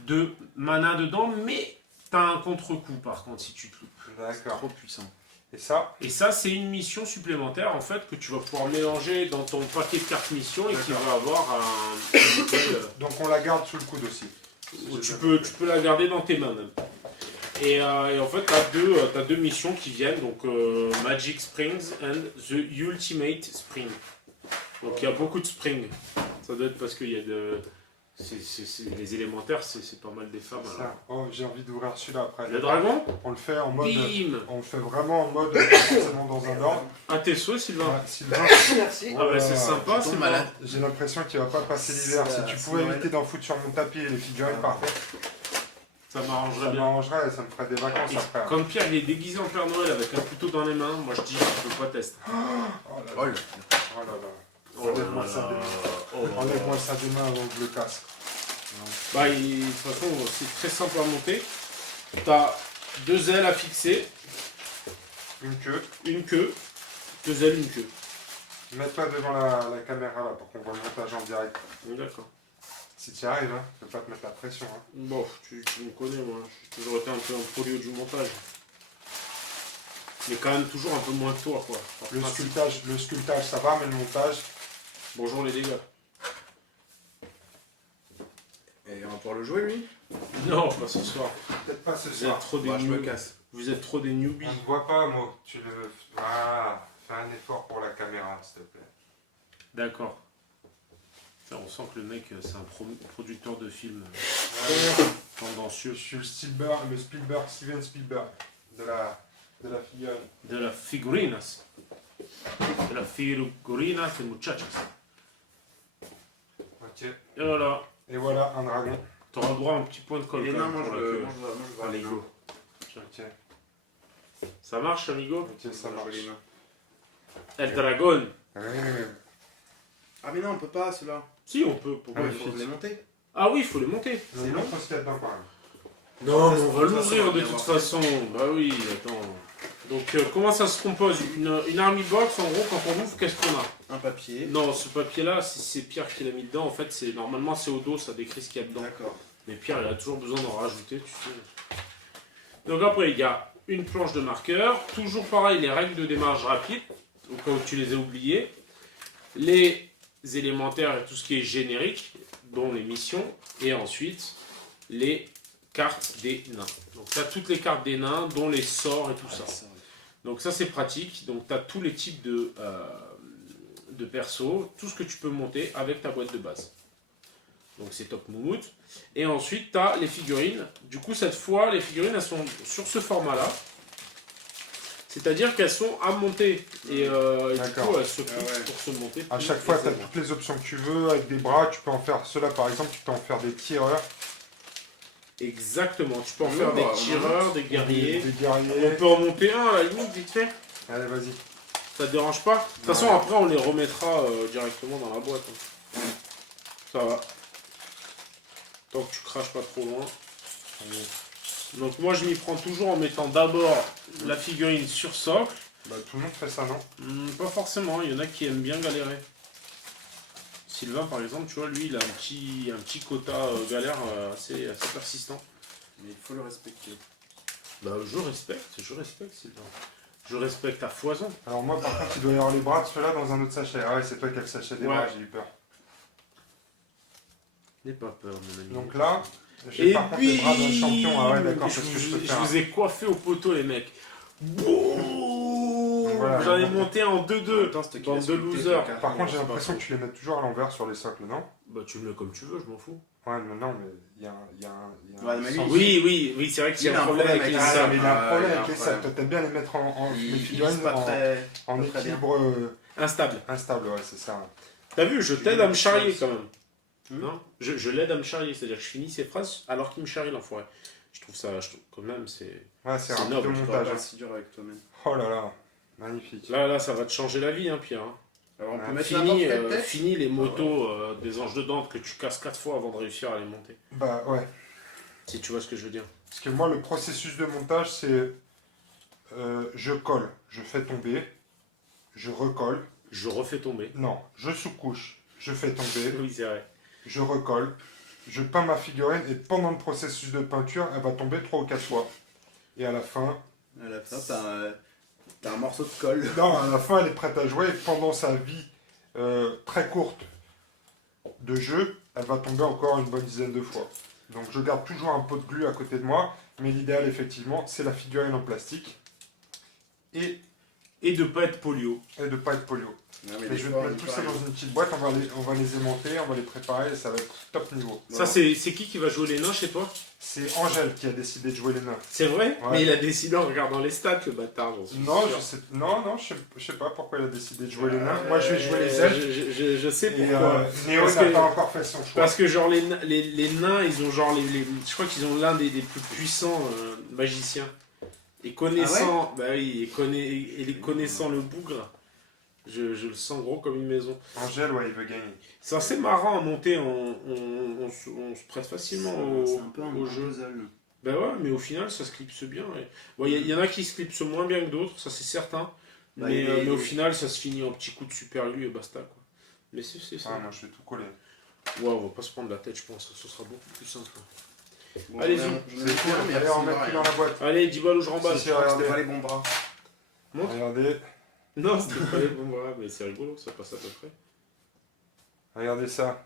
de mana dedans, mais t'as un contre-coup par contre si tu te loupes. D'accord. Trop puissant. Et ça? Et ça, c'est une mission supplémentaire en fait que tu vas pouvoir mélanger dans ton paquet de cartes mission et qui D'accord. va avoir un. Donc on la garde sous le coude aussi. Tu peux la garder dans tes mains même. Et en fait, tu as deux missions qui viennent, donc Magic Springs and the Ultimate Spring. Donc il y a beaucoup de spring. Ça doit être parce qu'il y a de. Les élémentaires, c'est pas mal des femmes. Alors. Ça. Oh, j'ai envie d'ouvrir celui-là après. Le dragon. On le fait en mode. Bim. On le fait vraiment en mode forcément dans un ordre. Un tes souhaits, Sylvain. Ouais, Sylvain, Merci. Ah bah c'est sympa, Je tombe c'est malade. j'ai l'impression qu'il va pas passer l'hiver. C'est Si la- tu c'est pouvais Noël. éviter d'en foutre sur mon tapis les figurines, parfait. Ça m'arrangerait Ça bien. m'arrangerait et ça me ferait des vacances Et après. Comme Pierre il est déguisé en Père Noël avec un couteau dans les mains, moi je dis je peux pas tester. Oh là Oh là. là. Oh là là. Oh là Enlève-moi là. ça des mains. Oh là là. Enlève-moi ça des mains avant que je le casse. Bah, de toute façon, c'est très simple à monter. T'as deux ailes à fixer, Une queue. une queue, deux ailes, une queue. Mets-toi devant la caméra là pour qu'on voit le montage en direct. D'accord. Si tu y arrives, hein, je vais pas te mettre la pression. Hein. Bon, tu me connais, moi. J'ai toujours été un peu un produit du montage. Mais quand même toujours un peu moins que toi, quoi. Par Le principe. sculptage ça va, mais le montage. Bonjour les dégâts. Et on va pouvoir le jouer, lui? Non, pas ce soir. Peut-être pas ce Vous êtes soir. trop des Bah, je me newbies. casse. Vous êtes trop des newbies. On ne voit pas, moi. Tu le. Ah, fais un effort pour la caméra, s'il te plaît. D'accord. Putain, on sent que le mec, c'est un producteur de films Ouais, tendancieux. je suis le Spielberg, Steven Spielberg de la figurine. De la figurinas. De la figurinas de muchachas. Ok. Et voilà. Et voilà un dragon. T'auras le droit à un petit point de colle. Et quand non, même moi pour je la veux queue. voir les go. Ok. Ça marche, amigo? Ok, ça marche. El Dragon. Ouais. Ah, mais non, on peut pas, ceux-là. Si, on peut. Pourquoi Ah, Il il faut faut... les monter. Ah oui, il faut les monter. C'est long, faut se mettre dedans quand même. Non, mais on va De toute façon, l'ouvrir on va de bien toute voir. façon. Bah oui, attends. Donc, comment ça se compose une army box, en gros, quand on ouvre, qu'est-ce qu'on a? Un papier. Non, ce papier-là, c'est Pierre qui l'a mis dedans. En fait, normalement, c'est au dos, ça décrit ce qu'il y a dedans. D'accord. Mais Pierre, il a toujours besoin d'en rajouter, tu sais. Donc après, il y a une planche de marqueur. Toujours pareil, les règles de démarrage rapide, au cas où tu les as oubliées. Les élémentaires et tout ce qui est générique, dont les missions. Et ensuite, les cartes des nains. Donc tu as toutes les cartes des nains, dont les sorts et tout ça. Donc ça, c'est pratique. Donc tu as tous les types de persos, tout ce que tu peux monter avec ta boîte de base. Donc c'est top moumoute. Et ensuite, tu as les figurines. Du coup, cette fois, les figurines, elles sont sur ce format-là. C'est-à-dire qu'elles sont à monter. Et du D'accord. coup, elles se poussent Ah ouais. pour se monter. À plus chaque fois, tu as aisément. toutes les options que tu veux. Avec des bras, tu peux en faire ceux-là par exemple, tu peux en faire des tireurs, Exactement. Tu peux en Oui, faire bah, des tireurs, des guerriers. des On guerriers. peut en monter un à la limite, vite fait. Allez, vas-y. Ça te dérange pas? De toute façon, Ouais. après, on les remettra directement dans la boîte. hein. Ça va. Tant que tu craches pas trop loin. Donc moi je m'y prends toujours en mettant d'abord la figurine sur socle. Bah, tout le monde fait ça, non? Pas forcément, il y en a qui aiment bien galérer. Sylvain par exemple, tu vois, lui il a un petit quota galère assez persistant. Mais il faut le respecter. Bah je respecte Sylvain. Je respecte à foison. Alors moi, par contre, il doit y avoir les bras de ceux-là dans un autre sachet. Ah ouais, c'est toi qui as le sachet des Ouais. bras, j'ai eu peur. N'aie pas peur mon ami. Donc là, j'ai Et par contre puis, les bras d'un champion. Ah ouais, d'accord, c'est ce que je peux je faire. vous ai coiffé au poteau les mecs. Boum, Voilà, j'en ai voilà. monté en 2-2. Attends, c'était Bande qui de a sculpté losers. ton carré? Par contre, j'ai c'est l'impression pas que tu les mets toujours à l'envers sur les socles, non? Bah tu le mets comme tu veux, je m'en fous. Ouais, mais non, mais il y a un Ouais, mais lui, sens. Oui, c'est vrai qu'il y a un problème avec les Ah, sacs. mais il a un problème il y a avec un les sacs. problème. Toi, t'aimes bien les mettre les Il figurines glisse pas très... en pas très bien. équilibre Instable. instable, ouais, c'est ça. T'as vu, je t'aide à me charrier quand même. Hmm. Non, je l'aide à me charrier, c'est-à-dire que je finis ses phrases alors qu'il me charrie l'enfoiré. Je trouve quand même, c'est... Ouais, c'est C'est rapide noble, de Tu montage. pas Hein. si dur avec toi-même. Oh là là, magnifique. Là, ça va te changer la vie, hein, Pierre. Hein. Alors on Ouais, peut mettre n'importe quelle tête. Fini les motos des anges de Dante que tu casses 4 fois avant de réussir à les monter. Bah ouais. Si tu vois ce que je veux dire. Parce que moi, le processus de montage, c'est je colle, je fais tomber, je recolle. Je refais tomber. Non, je sous-couche, je fais tomber, Oui, c'est vrai. je recolle, je peins ma figurine et pendant le processus de peinture, elle va tomber 3 ou 4 fois. Et à la fin, À la fin, t'as un morceau de colle. non, à la fin, elle est prête à jouer. Et pendant sa vie très courte de jeu, elle va tomber encore une bonne dizaine de fois. Donc je garde toujours un pot de glu à côté de moi, mais l'idéal, effectivement, c'est la figurine en plastique et Et de pas être polio. de ne pas être polio. Non, Et des je vais fois, te mettre on tout ça y dans une petite boîte, on va les aimanter, on va les préparer et ça va être top niveau. Ça, c'est qui va jouer les nains chez toi? C'est Angèle qui a décidé de jouer les nains. C'est vrai? Ouais. Mais il a décidé en regardant les stats, le bâtard, j'en suis Non, sûr. je sais pas pourquoi il a décidé de jouer les nains. Moi, je vais jouer les elfes. Je sais Et pourquoi. Néo Parce n'a que- pas encore fait son choix. Parce que genre les nains, ils ont genre je crois qu'ils ont l'un des plus puissants magiciens. Et connaissant, bah oui, et les connaissant le bougre, je le sens gros comme une maison. Angèle, ouais, il veut gagner. C'est assez marrant à monter, on se prête facilement C'est un peu au un jeu. puzzle. Ben ouais, mais au final ça se clipse bien. Bon, il y en a qui se clipsent moins bien que d'autres, ça c'est certain. Bah, Mais au final ça se finit en petit coup de super lu et basta quoi. Mais c'est ça. Ah, moi, je vais tout coller. Ouais, on va pas se prendre la tête, je pense, ce sera beaucoup plus simple. Bon, Allez-y. j'en ai C'est plein, mais Allez, elles on sont met barrées. plus dans la boîte. Allez, 10 balles ou je remballe. Si, Je crois que c'était regardez. pas les bons bras. Regardez, Non, c'était pas les bons bras, mais c'est rigolo, ça passe à peu près. regardez ça.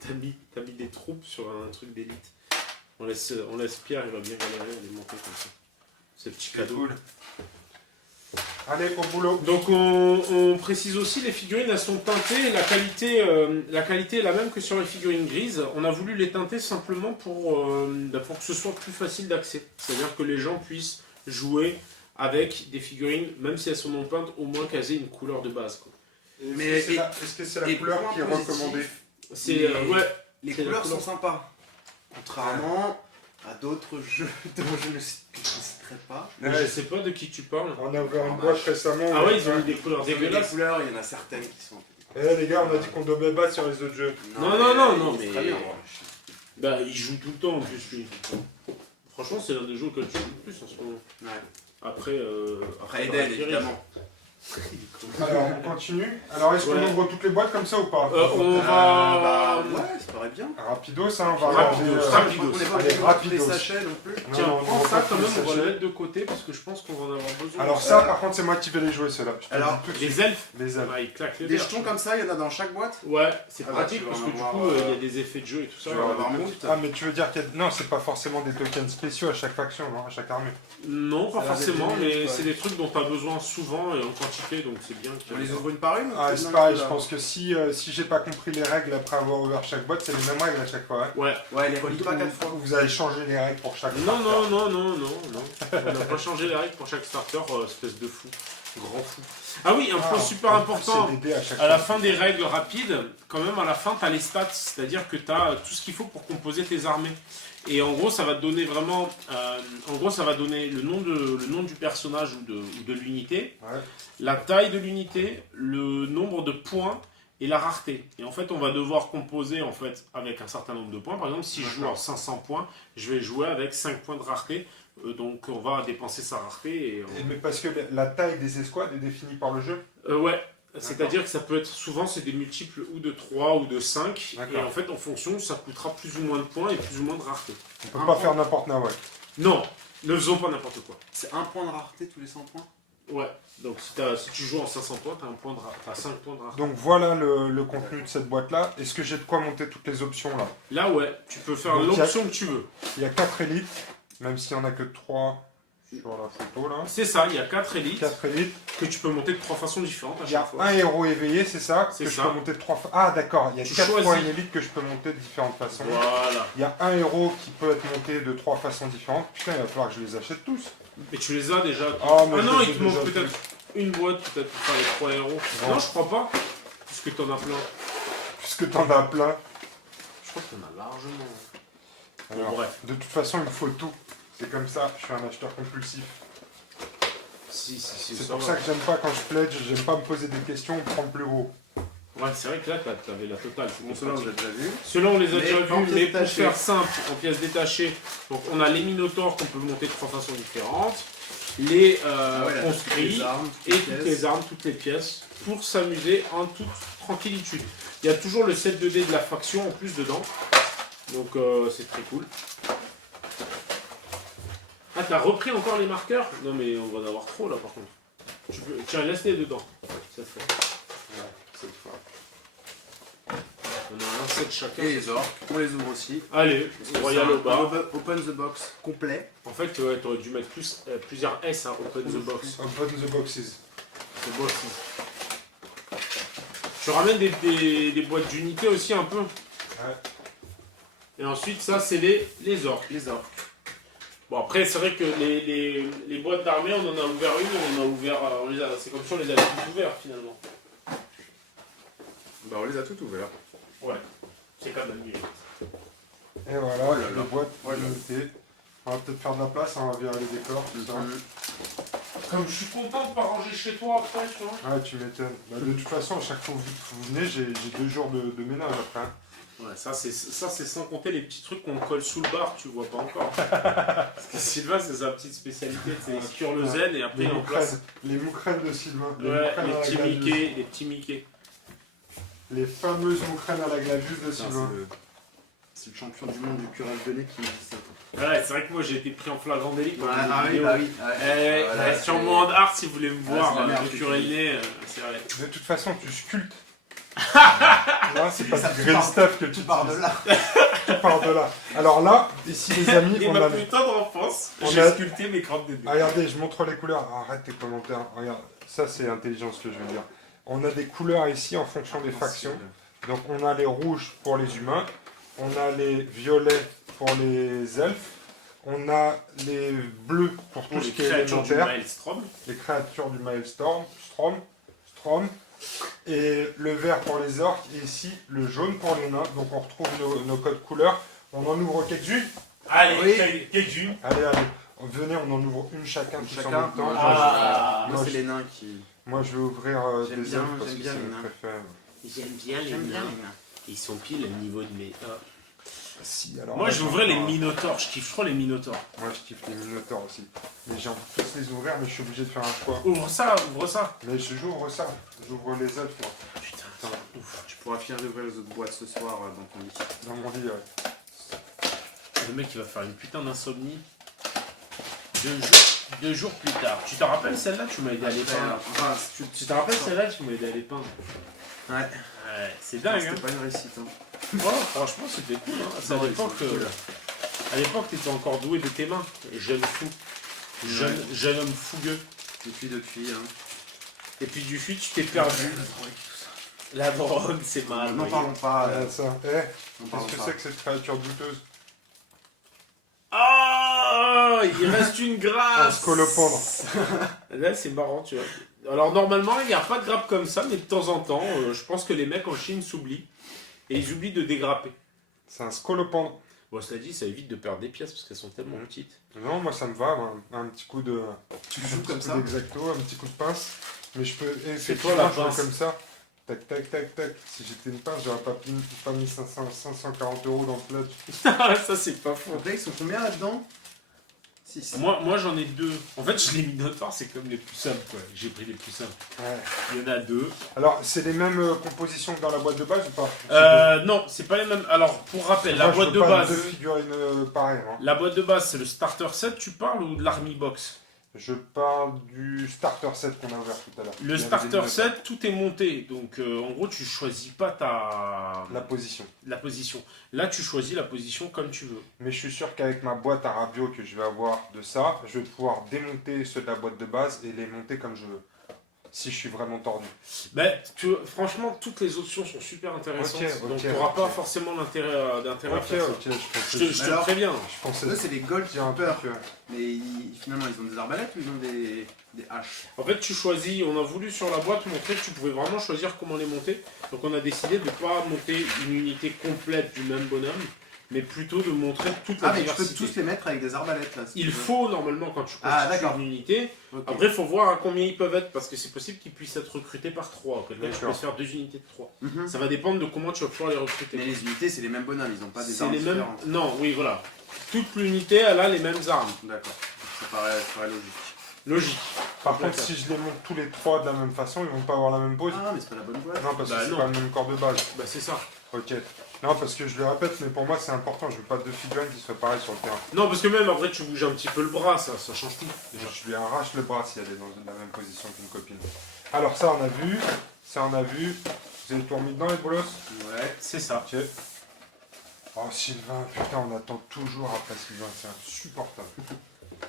T'as mis des troupes sur un truc d'élite. On laisse Pierre, il va bien galérer à les monter comme ça. C'est petit C'est cadeau. cool. Allez, au boulot. Donc on précise aussi, les figurines elles sont teintées, la qualité est la même que sur les figurines grises. On a voulu les teinter simplement pour que ce soit plus facile d'accès. C'est-à-dire que les gens puissent jouer avec des figurines, même si elles sont non peintes, au moins qu'elles aient une couleur de base, quoi. Mais- Est-ce que c'est la et couleur point qui est positif, recommandée? C'est Les- ouais. Les C'est la couleurs couleur. sont sympas. Contrairement à d'autres jeux dont je ne citerai pas. Mais Ouais. je sais pas de qui tu parles. On a ouvert une boîte récemment. Ah ouais, ils ont mis des couleurs Des dégueulasses. couleurs, il y en a certaines qui sont. Eh les gars, on a dit qu'on devait battre sur les autres jeux. Non, c'est mais- très bien. Bah, il joue tout le temps en plus, lui. Franchement, c'est l'un des jeux auxquels tu joues le plus en ce moment. Ouais. Après, Après Eden, évidemment. Alors, on continue. Alors, est-ce qu'on Ouais. ouvre toutes les boîtes comme ça ou pas? On va. Bah, ouais, ça paraît bien. Rapidos, hein, on va Rapidos, regarder. rapidos. On n'est pas Allez, obligé de tous les rapidos. sachets non plus. Non, Tiens, non, on prends va ça pas quand tous même, les on va le sachets. mettre de côté parce que je pense qu'on va en avoir besoin. Alors ça, par contre, c'est moi qui vais les jouer, ceux-là. Je te le Alors, dis tout de suite. Les elfes, Les elfes. ah, ils claquent les Des verres. jetons comme ça, il y en a dans chaque boîte. Ouais, c'est Ah bah, pratique tu vas parce en que du avoir, coup, il y a des effets de jeu et tout ça. tu vas en avoir moult. Ah, mais tu veux dire qu'il y a... Non, c'est pas forcément des tokens spéciaux à chaque faction, non, à chaque armée. Non, pas Ça a l'air forcément, d'être mais génial, c'est ouais. des trucs dont tu as besoin souvent et en quantité, donc c'est bien qu'il On y ait- les ouvre une par une. Ah, ou c'est d'un pareil, coup, je là pense que si j'ai pas compris les règles après avoir ouvert chaque boîte, c'est les mêmes règles à chaque fois. Hein. Ouais. Ouais, les relis pas 4 fois. Ou vous allez changer les règles pour chaque Non, starter. non. On n'a pas changé les règles pour chaque starter, espèce de fou. Grand fou. Ah oui, un point super en plus, important. c'est des dés à chaque À la fois. fin des règles rapides, quand même, à la fin, tu as les stats, c'est-à-dire que tu as tout ce qu'il faut pour composer tes armées. Et en gros, ça va te donner vraiment. En gros, ça va donner le nom du personnage ou de l'unité, Ouais. la taille de l'unité, le nombre de points et la rareté. Et en fait, on va devoir composer en fait avec un certain nombre de points. Par exemple, si je joue à 500 points, je vais jouer avec 5 points de rareté. Donc on va dépenser sa rareté. Mais parce que la taille des escouades est définie par le jeu. Ouais. C'est-à-dire que ça peut être, souvent c'est des multiples ou de 3 ou de 5. Et en fait, en fonction, ça coûtera plus ou moins de points et plus ou moins de rareté. On peut pas faire n'importe quoi. Non, ne faisons pas n'importe quoi. C'est un point de rareté tous les 100 points. Ouais, donc si tu joues en 500 points, t'as 5 points de rareté. Donc voilà le contenu de cette boîte-là. Est-ce que j'ai de quoi monter toutes les options là? Là, ouais, tu peux faire Donc, l'option que tu veux. Il y a 4 élites, même s'il n'y en a que 3 sur la photo là. C'est ça, il y a 4 élites 4 élites. que tu peux monter de 3 façons différentes à Il y a chaque fois. un héros éveillé, c'est ça? C'est Que ça. je peux monter de 3 fois. Ah d'accord, il y a Tu 4 fois choisis. une élite que je peux monter de différentes façons. Voilà. Il y a un héros qui peut être monté de 3 façons différentes. Putain, il va falloir que je les achète tous. Mais tu les as déjà. Ah, mais Ah je non, les il ai te manque déjà peut-être une boîte peut-être pour faire les 3 héros. Non. Non, je crois pas. Puisque t'en as plein. Puisque t'en as plein. Je crois que t'en as largement. Alors, Bref. de toute façon, il me faut tout. C'est comme ça, je suis un acheteur compulsif. Si, C'est pour ça que j'aime pas quand je pledge, j'aime pas me poser des questions, prendre plus gros. Ouais, c'est vrai que là, t'avais la totale. Bon, ceux-là, on les a déjà vus. Ceux-là, on les a Mais déjà en vus, pièces mais pour détachées. faire simple, en pièces détachées, donc on a les minotaures qu'on peut monter de 3 façons différentes, les conscrits, les armes, et toutes les armes, toutes les pièces, pour s'amuser en toute tranquillitude. Il y a toujours le set 2D de la faction en plus dedans, donc c'est très cool. Ah, t'as repris encore les marqueurs? Non, mais on va en avoir trop là par contre. Tiens, laisse-les dedans. Ça fait. Ouais, cette fois. On a un set chacun. Et les orques, on les ouvre aussi. Allez, Royal au bas. Open the box complet. En fait, ouais, t'aurais dû mettre plusieurs S, hein, Open the Box. Open the boxes. The boxes. Tu ramènes des boîtes d'unités aussi un peu. Ouais. Et ensuite, ça, c'est les orques. Les orques. Bon, après, c'est vrai que les boîtes d'armée, on en a ouvert une, on a ouvert. C'est comme si on les avait toutes ouvertes finalement. Bah, on les a toutes ouvertes. Ouais, c'est quand même mieux. Et voilà, Oh là là. les boîtes Voilà. limitées. On va peut-être faire de la place, hein, on va virer les décors, tout ça. Comme je suis content de pas ranger chez toi après, tu vois. Ouais, tu m'étonnes. Bah, de toute façon, à chaque fois que vous venez, j'ai 2 jours de ménage après. Hein. Ouais, ça c'est sans compter les petits trucs qu'on colle sous le bar, tu vois pas encore. Parce que Sylvain, c'est sa petite spécialité, c'est sur le zen et après Les il en place. moucraines de Sylvain. Ouais, moucraines à la glaveuse. les petits Mickey. Les fameuses moucraines à la glaveuse de Sylvain. C'est le champion du monde du curage de nez qui me dit ça. Ouais, c'est vrai que moi j'ai été pris en flagrant délit dans une oui, vidéo. bah oui. Sur mon hand art, si vous voulez me Ah, voir, c'est la merde, me tu curer le fais. nez, c'est vrai. De toute façon, tu sculptes. Là, c'est pas Ça du green part- stuff que tu Tu pars de utilises. là. Tu pars de là. Alors là, ici les amis, Et on ma a... putain d'enfance, on j'ai a- sculpté mes crampes de nez. Ah, regardez, je montre les couleurs. Arrête tes commentaires. Regarde, ça c'est intelligent ce que je veux dire. On a des couleurs ici en fonction des factions. Donc on a les rouges pour les humains, on a les violets pour les elfes, on a les bleus pour tout Pour ce les qui est créatures du élémentaire, Maelstrom. les créatures du Maelstrom, Strom, et le vert pour les orques, et ici le jaune pour les nains. Donc on retrouve nos codes couleurs. On en ouvre quelques-unes. Allez, Oui. quelques-unes. Allez, venez, on en ouvre une chacun tous en Chacun. même temps. Ah. Moi, Moi, c'est je- les nains qui. Moi je vais ouvrir J'aime des bien- elfes parce j'aime que bien c'est les mes nains. préférés. J'aime bien les J'aime bien nains. les nains. Ils sont pile au niveau de mes. Si, alors Moi, là, je vais ouvrir les encore- minotaures. Je kiffe trop les minotaures. Moi je kiffe les minotaures aussi. Mais j'ai envie de tous les ouvrir, mais je suis obligé de faire un choix. Ouvre ça, ouvre ça. Mais j'ouvre ça. J'ouvre les elfes, moi. Putain, ouf. Tu pourras finir d'ouvrir les autres boîtes ce soir dans ton lit. Dans mon lit, ouais. Le mec, il va faire une putain d'insomnie. 2 jours plus tard. Tu te rappelles celle-là? Tu m'as aidé à les peindre. Enfin, Tu te rappelles celle-là? Tu m'as aidé à les peindre. Ouais. Ouais, c'est dingue, hein. C'était pas une réussite. Hein. Oh, franchement, c'était cool. Hein. C'est Non, à ils l'époque, sont cool. à l'époque, t'étais encore doué de tes mains. Jeune fou. Jeune homme fougueux. Depuis. Hein. Et puis du fut, tu t'es perdu. La drogue, c'est mal. N'en oui. parlons pas. Ah, ça. N'en parlons Qu'est-ce que pas. c'est que cette créature douteuse? Oh, il reste une grâce. Un scolopendre. Là, c'est marrant, tu vois. Alors, normalement, il n'y a pas de grappe comme ça, mais de temps en temps, je pense que les mecs en Chine s'oublient. Et ils oublient de dégrapper. C'est un scolopendre. Bon, cela dit, ça évite de perdre des pièces parce qu'elles sont tellement petites. Non, moi ça me va, moi. Un petit coup de. Tu joues comme Un ça. petit coup d'exacto, un petit coup de pince. Mais je peux. C'est toi, la effectivement, je fais pince. comme ça. Tac, tac, tac, tac. Si j'étais une pince, j'aurais pas mis 540 € dans le clutch. Ça, c'est pas faux. Donc là, ils sont combien là-dedans 6. Moi j'en ai 2. En fait, je l'ai mis notoire, c'est comme les plus simples, quoi. J'ai pris les plus simples. Ouais. Il y en a 2. Alors, c'est les mêmes compositions que dans la boîte de base ou pas? Non, c'est pas les mêmes. Alors, pour rappel, la Moi, je boîte veux de pas base. deux figurines pareilles. Hein. La boîte de base, c'est le starter set, tu parles, ou de l'army box? Je parle du starter set qu'on a ouvert tout à l'heure. Le starter set, tout est monté. Donc, en gros, tu choisis pas La position. la position. Là, tu choisis la position comme tu veux. Mais je suis sûr qu'avec ma boîte à radio que je vais avoir de ça, je vais pouvoir démonter ceux de la boîte de base et les monter comme je veux. Si je suis vraiment tordu. Ben, franchement, toutes les options sont super intéressantes. Ok, donc, tu n'auras pas ok. forcément d'intérêt à faire ça. Ok, je pensais. Je te Alors, préviens. Je pensais Eux, c'est les Gold dire un Keeper. truc. Mais finalement, ils ont des arbalètes ou ils ont des haches? En fait, tu choisis, on a voulu sur la boîte montrer que tu pouvais vraiment choisir comment les monter. Donc, on a décidé de ne pas monter une unité complète du même bonhomme, mais plutôt de montrer toute la Ah, mais tu peux diversité. tous les mettre avec des arbalètes là. si Il tu veux. faut normalement quand tu Ah, constitues d'accord. une unité. Ok. Après, il faut voir à combien ils peuvent être parce que c'est possible qu'ils puissent être recrutés par 3. Quelqu'un tu peux D'accord. se faire 2 unités de 3. Mhm. Ça va dépendre de comment tu vas pouvoir les recruter. Mais les unités, c'est les mêmes bonhommes, ils ont pas des C'est armes les mêmes. différentes. Non, oui, voilà. Toute l'unité, elle a les mêmes armes. D'accord. Ça paraît logique. Logique. Par contre, D'accord. si je les monte tous les trois de la même façon, ils vont pas avoir la même pose. Ah, mais c'est pas la bonne boîte. Non, parce Bah que c'est non. pas le même corps de base. Bah, c'est ça. Ok. Non, parce que je le répète, mais pour moi c'est important. Je veux pas deux figurines qui soient pareilles sur le terrain. Non, parce que même après, tu bouges un petit peu le bras, ça change tout. Déjà. Je lui arrache le bras si elle est dans la même position qu'une copine. Alors, ça on a vu. Ça on a vu. Vous avez tout remis dedans, les bolos? Ouais. C'est ça. Ok. Oh, Sylvain, putain, on attend toujours après Sylvain. C'est insupportable.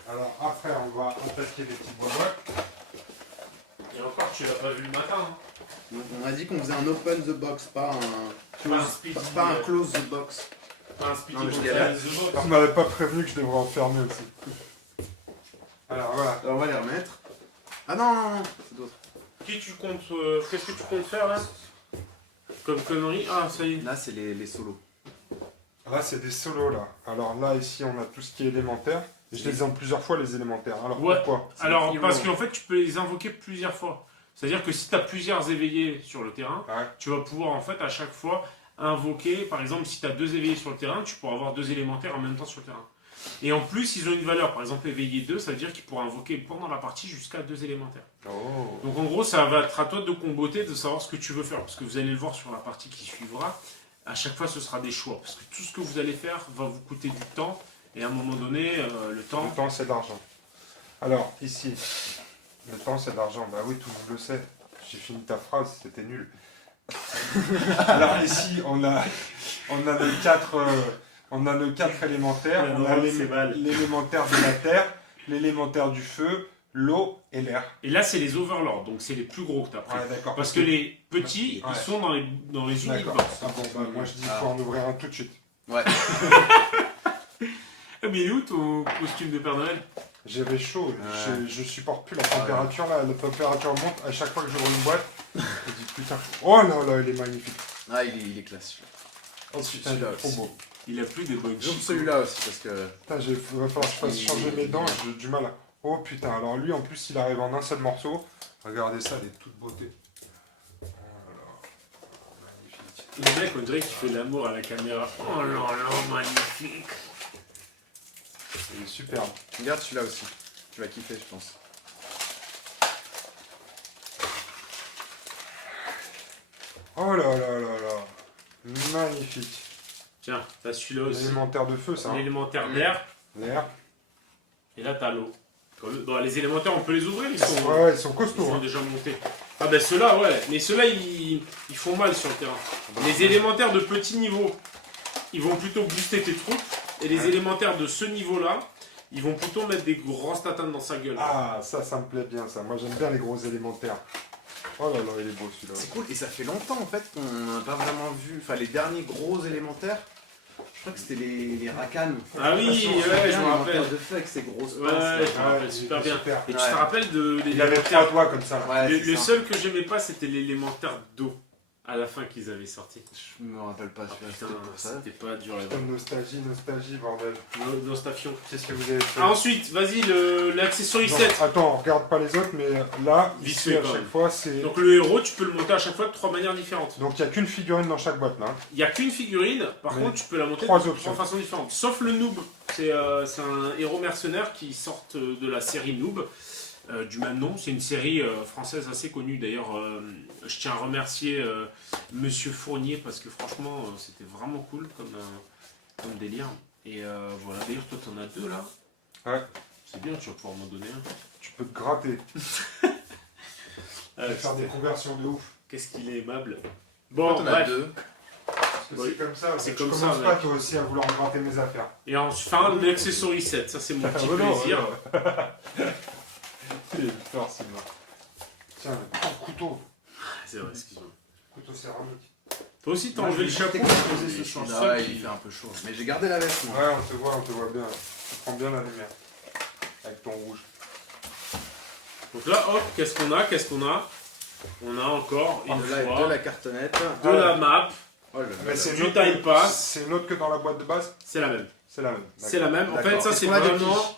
Alors, après, on va attaquer les petites boîtes. Et encore, tu l'as pas vu le matin. Hein. Donc, on a dit qu'on faisait un open the box, pas un Pas un speedy, pas un close the box. Pas un speedy Non, mais je box, galère. the box. On m'avait pas prévenu que je devrais enfermer aussi. Alors, voilà. Alors, on va les remettre. Ah non, non, non, c'est d'autres. Qu'est-ce que tu comptes faire là? Comme connerie? Ah, ça y est. Là, c'est les solos. Là, c'est des solos, là. Alors là, ici, on a tout ce qui est élémentaire. Et je les ai en plusieurs fois, les élémentaires. Alors, Ouais. pourquoi? Alors, les parce héros. qu'en fait, tu peux les invoquer plusieurs fois. C'est-à-dire que si tu as plusieurs éveillés sur le terrain, Ouais. tu vas pouvoir en fait à chaque fois invoquer, par exemple, si tu as 2 éveillés sur le terrain, tu pourras avoir 2 élémentaires en même temps sur le terrain. Et en plus, ils ont une valeur, par exemple, éveillé 2, ça veut dire qu'ils pourront invoquer pendant la partie jusqu'à 2 élémentaires. Oh. Donc en gros, ça va être à toi de comboter, de savoir ce que tu veux faire. Parce que vous allez le voir sur la partie qui suivra, à chaque fois ce sera des choix. Parce que tout ce que vous allez faire va vous coûter du temps. Et à un moment donné, le temps... Le temps, c'est de l'argent. Alors, ici, le temps, c'est de l'argent. Bah oui, tout le monde le sait. J'ai fini ta phrase, c'était nul. Alors ici, on a le 4, on a le 4 élémentaire. Ouais, On non, a c'est mal. l'élémentaire de la terre, l'élémentaire du feu, l'eau et l'air. Et là, c'est les overlords, donc c'est les plus gros que tu as pris. Ouais, d'accord. Parce que les petits, Ouais. ils sont dans les uniques D'accord. box. Ah bon, bah, moi je dis qu'il faut en ouvrir un tout de suite. Ouais. Ah, mais il est où ton costume de Père Noël? J'avais chaud, Ouais. je supporte plus la température là, la température monte à chaque fois que j'ouvre une boîte. Je dis putain, oh là là, il est magnifique. Ah, il est classe. celui-là. Oh putain, il Celui-là est trop aussi. beau. Il a plus des bonnes J'ouvre chics. celui-là aussi parce que. Putain, il va falloir que je fasse changer mes dents, j'ai du mal à... Oh putain, alors lui en plus il arrive en un seul morceau. Regardez ça, elle est toute beauté. Oh là là, magnifique. Le mec, on dirait qu'il fait l'amour à la caméra. Oh là là, magnifique. Il est superbe. Regarde celui-là aussi. Tu vas kiffer, je pense. Oh là là là là, magnifique. Tiens, t'as celui-là aussi. L'élémentaire de feu ça. Hein. L'élémentaire d'air. L'air. Et là, t'as l'eau. Bon, les élémentaires, on peut les ouvrir, ils sont, Ouais, ouais, ils sont ils costauds. sont Hein. déjà montés. Ah ben ceux-là, ouais. Mais ceux-là, ils font mal sur le terrain. Les élémentaires de petit niveau, ils vont plutôt booster tes troupes. Et les Ouais. élémentaires de ce niveau-là, ils vont plutôt mettre des grosses tatanes dans sa gueule. Ah, ça me plaît bien ça. Moi j'aime bien les gros élémentaires. Oh là là, il est beau celui-là. C'est cool, et ça fait longtemps en fait qu'on n'a pas vraiment vu. Enfin, les derniers gros élémentaires, je crois que c'était les Rakan. Ah oui, Je sais pas si on se ouais, souvient, je me l'élémentaire rappelle. de feu avec ces grosses Ouais, pinces, là. je me rappelle super bien. Super. Et tu Ouais. te rappelles de Il avait l'élémentaire. 3 doigts comme ça. Là. Ouais, Le c'est ça. seul que j'aimais pas, c'était l'élémentaire d'eau. À la fin qu'ils avaient sorti. Je me rappelle pas, Ah, celui-là, putain, c'était pour ça. c'était pas dur à Putain de nostalgie, bordel. Nostafion. Qu'est-ce que vous avez fait? Ah, ensuite, vas-y, l'accessory Non, 7. attends, on regarde pas les autres, mais là, Vite ici, fait, à quand chaque même. fois, c'est... Donc le héros, tu peux le monter à chaque fois de 3 manières différentes. Donc il n'y a qu'une figurine dans chaque boîte, là. Il n'y a qu'une figurine, par Mais contre, tu peux la monter trois de options. 3 façons différentes. Sauf le noob. C'est un héros mercenaire qui sort de la série Noob. Du même nom, c'est une série française assez connue. D'ailleurs, je tiens à remercier Monsieur Fournier parce que franchement, c'était vraiment cool comme délire. Et voilà, d'ailleurs, toi, t'en as 2 là. Ouais. C'est bien, tu vas pouvoir m'en donner un. Tu peux te gratter. Ah, Faire des conversions de ouf. qu'est-ce qu'il est aimable. Bon, Bon, on a bref. 2. Parce que Oui. c'est comme ça. C'est Je comme ça, commence pas mec. toi aussi à vouloir me gratter mes affaires. Et enfin, l'accessory 7. Ça, c'est mon petit Ah, non, plaisir. Il est fort, c'est mort. Tiens, prends le couteau. C'est vrai, excuse-moi. Couteau céramique. Toi aussi, t'as Moi, enlevé je le vais chapeau. t'exposer Je ce suis soir. le Là, seul il qui- fait un peu chaud. Mais j'ai gardé la veste, moi. Ouais, on te voit bien. Tu prends bien la lumière. Avec ton rouge. Donc là, hop, qu'est-ce qu'on a On a encore une fois De la cartonnette. de la map. Oh là là Mais là. c'est Du une autre time pass. C'est une autre que dans la boîte de base. C'est la même. C'est la même. C'est la même. En fait, D'accord. ça, Est-ce c'est qu'on a des vraiment fiches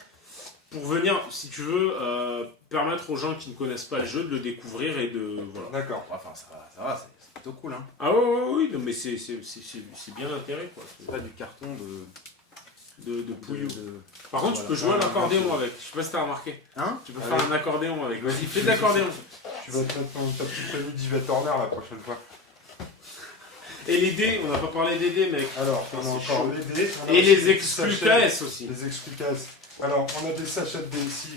pour venir, si tu veux, permettre aux gens qui ne connaissent pas le jeu de le découvrir et de. Voilà. D'accord. Enfin, ça va, c'est plutôt cool, hein. Ah, oui, non, mais c'est bien l'intérêt, quoi. C'est pas du carton De pouillou. de- Par contre, Voilà. tu peux jouer à Ah, l'accordéon non, avec. Je sais pas si t'as remarqué. Hein? Tu peux Allez. faire un accordéon avec. Vas-y, Vas-y, fais tu de l'accordéon. Tu vas te mettre ta petite tenue d'Yvette Horner la prochaine fois. Et les dés, on n'a pas parlé des dés, mec. Alors, on a C'est encore chaud. les dés. on a Et aussi les des exclus sachets. KS aussi. Les exclus KS. Alors, on a des sachets de dés ici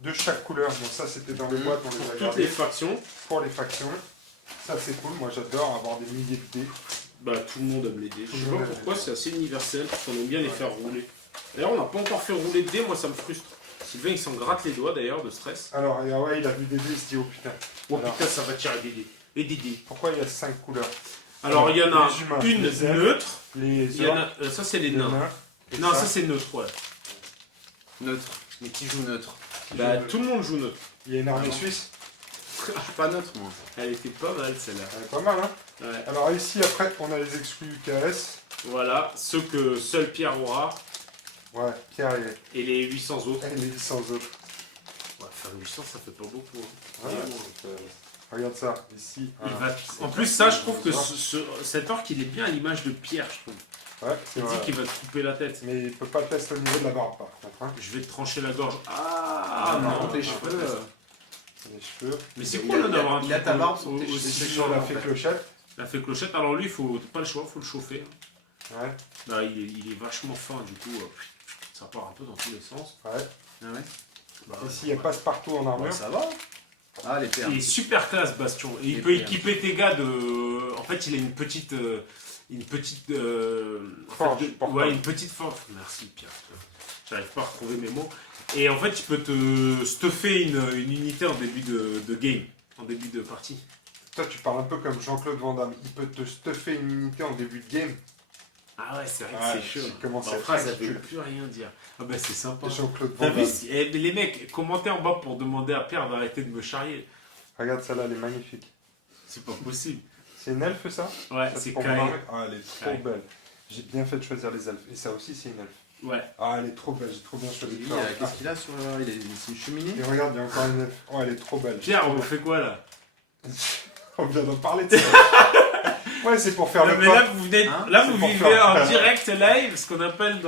de chaque couleur. Bon, ça, c'était dans les boîtes, on les a Toutes gardés les factions. pour les factions. Ça, c'est cool. Moi, j'adore avoir des milliers de dés. Bah, tout le monde aime les dés. Tout Je le sais monde pas aime pourquoi, les dés. c'est assez universel, parce qu'on aime bien les faire rouler. D'ailleurs, on n'a pas encore fait rouler de dés, moi ça me frustre. Sylvain, il s'en gratte les doigts d'ailleurs, de stress. Alors, et, ah ouais, il a vu des dés, il se dit, oh putain. Oh Alors. putain, ça va tirer des dés. Et des dés. Pourquoi il y a 5 couleurs? Alors, il y en a les humains, une les elfes, neutre. Les Il y en orques, a, ça, c'est les les nains. nains. et Non, ça, c'est neutre, ouais. Neutre. Mais qui joue neutre? Bah, Je- tout le monde joue neutre. Il y a une armée Ah non. suisse. Je suis pas neutre, moi. Elle était pas mal, celle-là. Elle est pas mal, hein. Ouais. Alors ici, après, on a les exclus KS. Voilà, ceux que seul Pierre aura, Ouais, Pierre et les 800 autres. et les 800 autres. Ouais, faire 800, ça fait pas beaucoup. Hein. Ouais, Et bon. donc, regarde ça, ici. Il un- va... En plus, ça, je trouve que cet orc, il est bien à l'image de Pierre, je trouve. Ouais, c'est Il vrai. dit qu'il va te couper la tête. Mais il peut pas tester au niveau de la barbe, par contre. Hein. Je vais te trancher la gorge. Ah, Ah, non, non, les non, cheveux. pas de- Les cheveux. Mais c'est Il cool a- hein, d'avoir un il a truc ta barbe sur tes aussi- cheveux. C'est C'est sur la chaud, fée en fait. clochette. La fée clochette, alors lui, faut pas le choix, faut le chauffer. Ouais, Là, il est vachement fin, du coup, ça part un peu dans tous les sens. ouais. Ah ouais? Bah, Ici, il y a passe-partout en armure. Ouais, ça va. Ah, les perles. il est super classe, Bastion. Et il Les peut perles. équiper tes gars de. En fait, il a une petite. En Forge fait, portable. ouais, une petite forge. Merci, Pierre. J'arrive pas à retrouver mes mots. Et en fait, tu peux te stuffer une unité en début de game, en début de partie. Toi, tu parles un peu comme Jean-Claude Van Damme. Il peut te stuffer une unité en début de game. Ah ouais, c'est vrai que Ouais, c'est chaud. j'ai commencé Ma à être phrase, elle ridicule. veut plus rien dire. Ah bah c'est sympa. Jean-Claude T'as Van vu, Damme. les mecs, commentez en bas pour demander à Pierre d'arrêter de me charrier. Regarde celle-là, elle est magnifique. C'est pas possible. C'est une elfe, ça? Ouais, Ça, c'est pour Kae. mon mari. Ah, elle est trop Kae. belle. J'ai bien fait de choisir les elfes. Et ça aussi, c'est une elfe. Ouais. Ah, elle est trop belle. J'ai trop bien choisi. Lui, Ah, qu'est-ce qu'il a sur le. C'est une cheminée? et regarde, il y a encore une elfe. Oh, elle est trop belle. Pierre, on fait quoi là? On vient d'en parler de ça. Ouais, c'est pour faire Non, le mais pain. là, vous, venez, Hein, là, c'est vous pour vivez faire- en direct live, ce qu'on appelle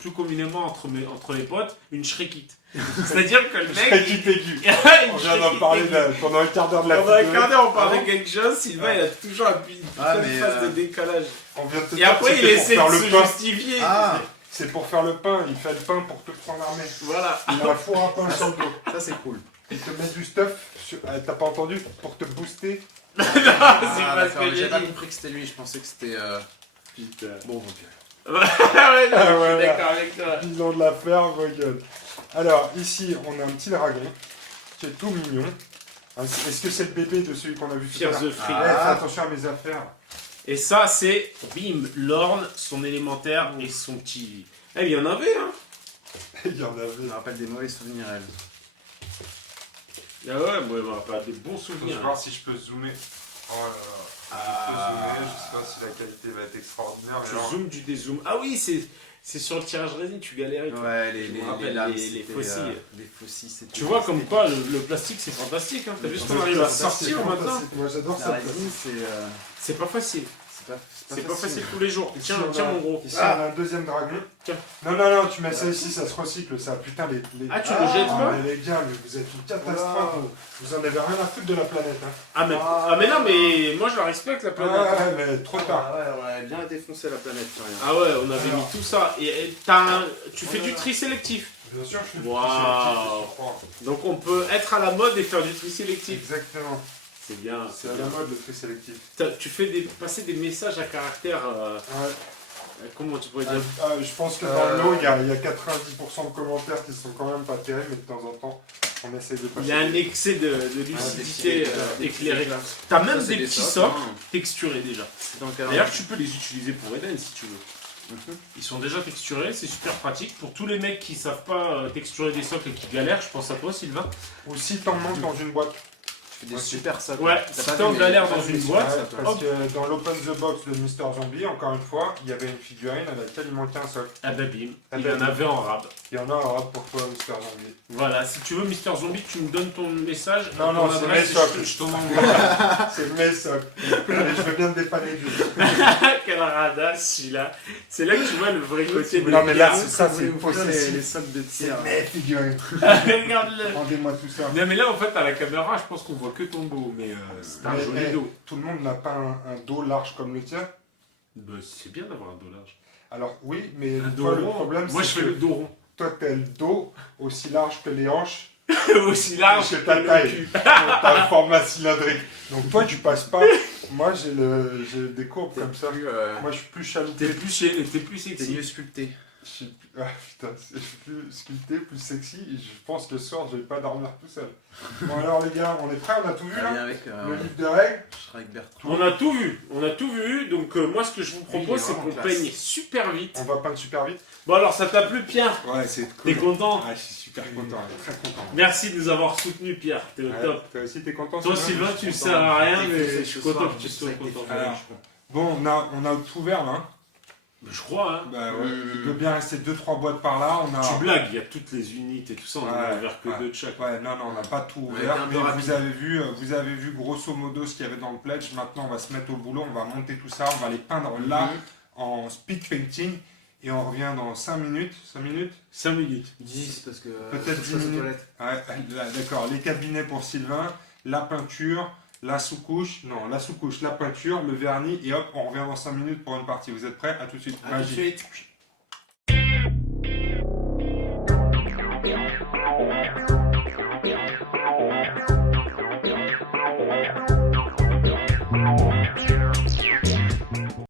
plus communément entre les potes, une shrekite. C'est-à-dire que le Je mec. serais quitté aigu. Il... On vient d'en parler pendant un quart d'heure de la Pendant un vidéo. quart d'heure, on Ah parlait bon de quelque chose, Sylvain, il a toujours appuyé une Ah, putain de mais, phase de décalage. On vient de te Et dire après, que il c'était pour essaie faire de le se pain. justifier. Ah, C'est pour faire le pain. Il fait le pain pour te prendre l'armée. Voilà. Il a un four à pain sur le dos. ça c'est cool. Il te met du stuff. T'as pas entendu? Pour te booster. C'est Ah, pas ce d'accord, que j'ai j'ai pas dit. compris que c'était lui, je pensais que c'était. Putain. Bon, ok. Ouais, non, Ah, je suis voilà. d'accord avec toi. Bilan de l'affaire, vos gueules. Alors, ici, on a un petit dragon. Qui est tout mignon. Est-ce que c'est le bébé de celui qu'on a vu tout à Fear l'heure? the Free. Ouais, fais attention à mes affaires. Et ça, c'est bim, Lorne, son élémentaire et son petit. Eh, il y en avait, hein. Il y en Ça avait. me rappelle des mauvais souvenirs, elle. Ah ouais, moi, pas des bons Faut souvenirs. voir si je peux zoomer. Oh là là. Je peux zoomer, je sais pas si la qualité va être extraordinaire. Mais Tu alors, zoomes, tu dézoomes. Ah oui, c'est sur le tirage résine, tu galérais. toi. Ouais, Je me rappelle, lames, les c'était, faucilles. les faucilles, c'était... Tu vois comme quoi le plastique c'est fantastique. Hein. T'as vu ce qu'on arrive à sortir maintenant? moi j'adore La ça. résine, C'est pas facile. c'est C'est pas facile tous les jours. Ici, Tiens, on tiens a- mon gros. Ici, on a un deuxième dragon. Tiens. Non, tu mets ça ici, ça se recycle, ça. Putain, les... Ah, tu le jettes pas? mais les gars, mais vous êtes une catastrophe. Wow. Vous en avez rien à foutre de la planète. Hein. Ah mais non, mais moi je la respecte la planète. Ouais, mais trop tard. Ah ouais, on a bien défoncé la planète, tiens, rien. Ah ouais, on avait mis tout ça. Et tu fais du tri sélectif. Bien sûr, je suis Waouh. Donc on peut être à la mode et faire du tri sélectif. Exactement. C'est bien. C'est à la mode le tri sélectif. Tu fais passer des messages à caractère. Ouais. Comment tu pourrais dire? Je pense que dans le lot, il y a 90% de commentaires qui sont quand même pas terribles, mais de temps en temps, on essaie de passer. Il y a un excès de lucidité des éclairée. petits T'as même Ça, c'est des petits socles, socles hein. texturés déjà. C'est dans quel D'ailleurs, ordre tu peux les utiliser pour Eden si tu veux. Mhm. Ils sont déjà texturés, c'est super pratique. Pour tous les mecs qui savent pas texturer des socles et qui galèrent, je pense à toi Sylvain. Ou si t'en manques dans une boîte. Tu fais des super socles. Ouais, T'as si pas t'es en vu galère les- dans une les boîte, super socles. Parce que dans l'Open the Box de Mister Zombie, encore une fois, il y avait une figurine à laquelle il manquait un socle. Ah bah bim, Ah il bah y en bim. avait en rab. Il y en a un arabe pour toi, Mister Zombie. Voilà, si tu veux Mister Zombie, tu me donnes ton message, Non, ton non, c'est adresse, mes socles. et je t'en envoie. C'est mes socles. Allez, je veux bien te dépanner du Quel radasse celui-là. C'est là que tu vois le vrai côté de Non, mais là, Pierre. c'est ça, c'est les possessif. socles de C'est tir. mes figurines. Regarde-le. Rendez-moi tout ça. Non mais là en fait à la caméra je pense qu'on voit que ton dos mais c'est un Mais, joli eh, dos. Tout le monde n'a pas un dos large comme le tien. Bah, c'est bien d'avoir un dos large. Alors oui, mais Un dos toi, le rond. problème, Moi je c'est fais que le dos rond. toi, t'as le dos aussi large que les hanches. Aussi large C'est que ta le taille. cul. T'as un format cylindrique. Donc toi, tu passes pas. Moi, j'ai des courbes T'es comme ça. plus, Moi, je suis plus chaloupé. T'es plus chier, t'es plus t'es sexy. mieux sculpté. Je suis, ah, putain, je suis plus sculpté, plus sexy. Et je pense que ce soir, je vais pas dormir tout seul. Bon, alors, les gars, on est prêts? On a tout vu Allez, là? avec Le livre de règles? je serai avec Bertrand. On a tout vu, donc moi ce que je vous il est propose c'est vraiment qu'on classe. peigne super vite. On va peindre super vite. Bon alors ça t'a plu Pierre? Ouais, c'est T'es content? Ah, je suis super content, très content. Merci de nous avoir soutenus Pierre, t'es au Ouais, top. toi aussi, t'es content? Toi Sylvain tu ne sers à rien T'es mais fait je suis ce content soir, que tu je sois sais que t'es content. fait. Alors, bon, on a tout ouvert là. Hein. Je crois hein. Bah ouais, il doit bien rester 2-3 boîtes par là. On a... Tu blagues, il y a toutes les unités et tout ça, on en a Ouais, ouvert que ouais. deux de chaque. Ouais, non, on n'a pas tout Ouais, ouvert, un peu mais rapide. vous avez vu grosso modo ce qu'il y avait dans le pledge. Maintenant, on va se mettre au boulot, on va monter tout ça, on va les peindre là en speed painting et on revient dans 5 minutes. 5 minutes 5 minutes. 10 parce que. Peut-être 10 minutes. Ouais, là, d'accord, les cabinets pour Sylvain, la peinture, la sous-couche, la peinture, le vernis et hop, on revient dans 5 minutes pour une partie. Vous êtes prêts? À tout de suite. À tout de Magie. suite.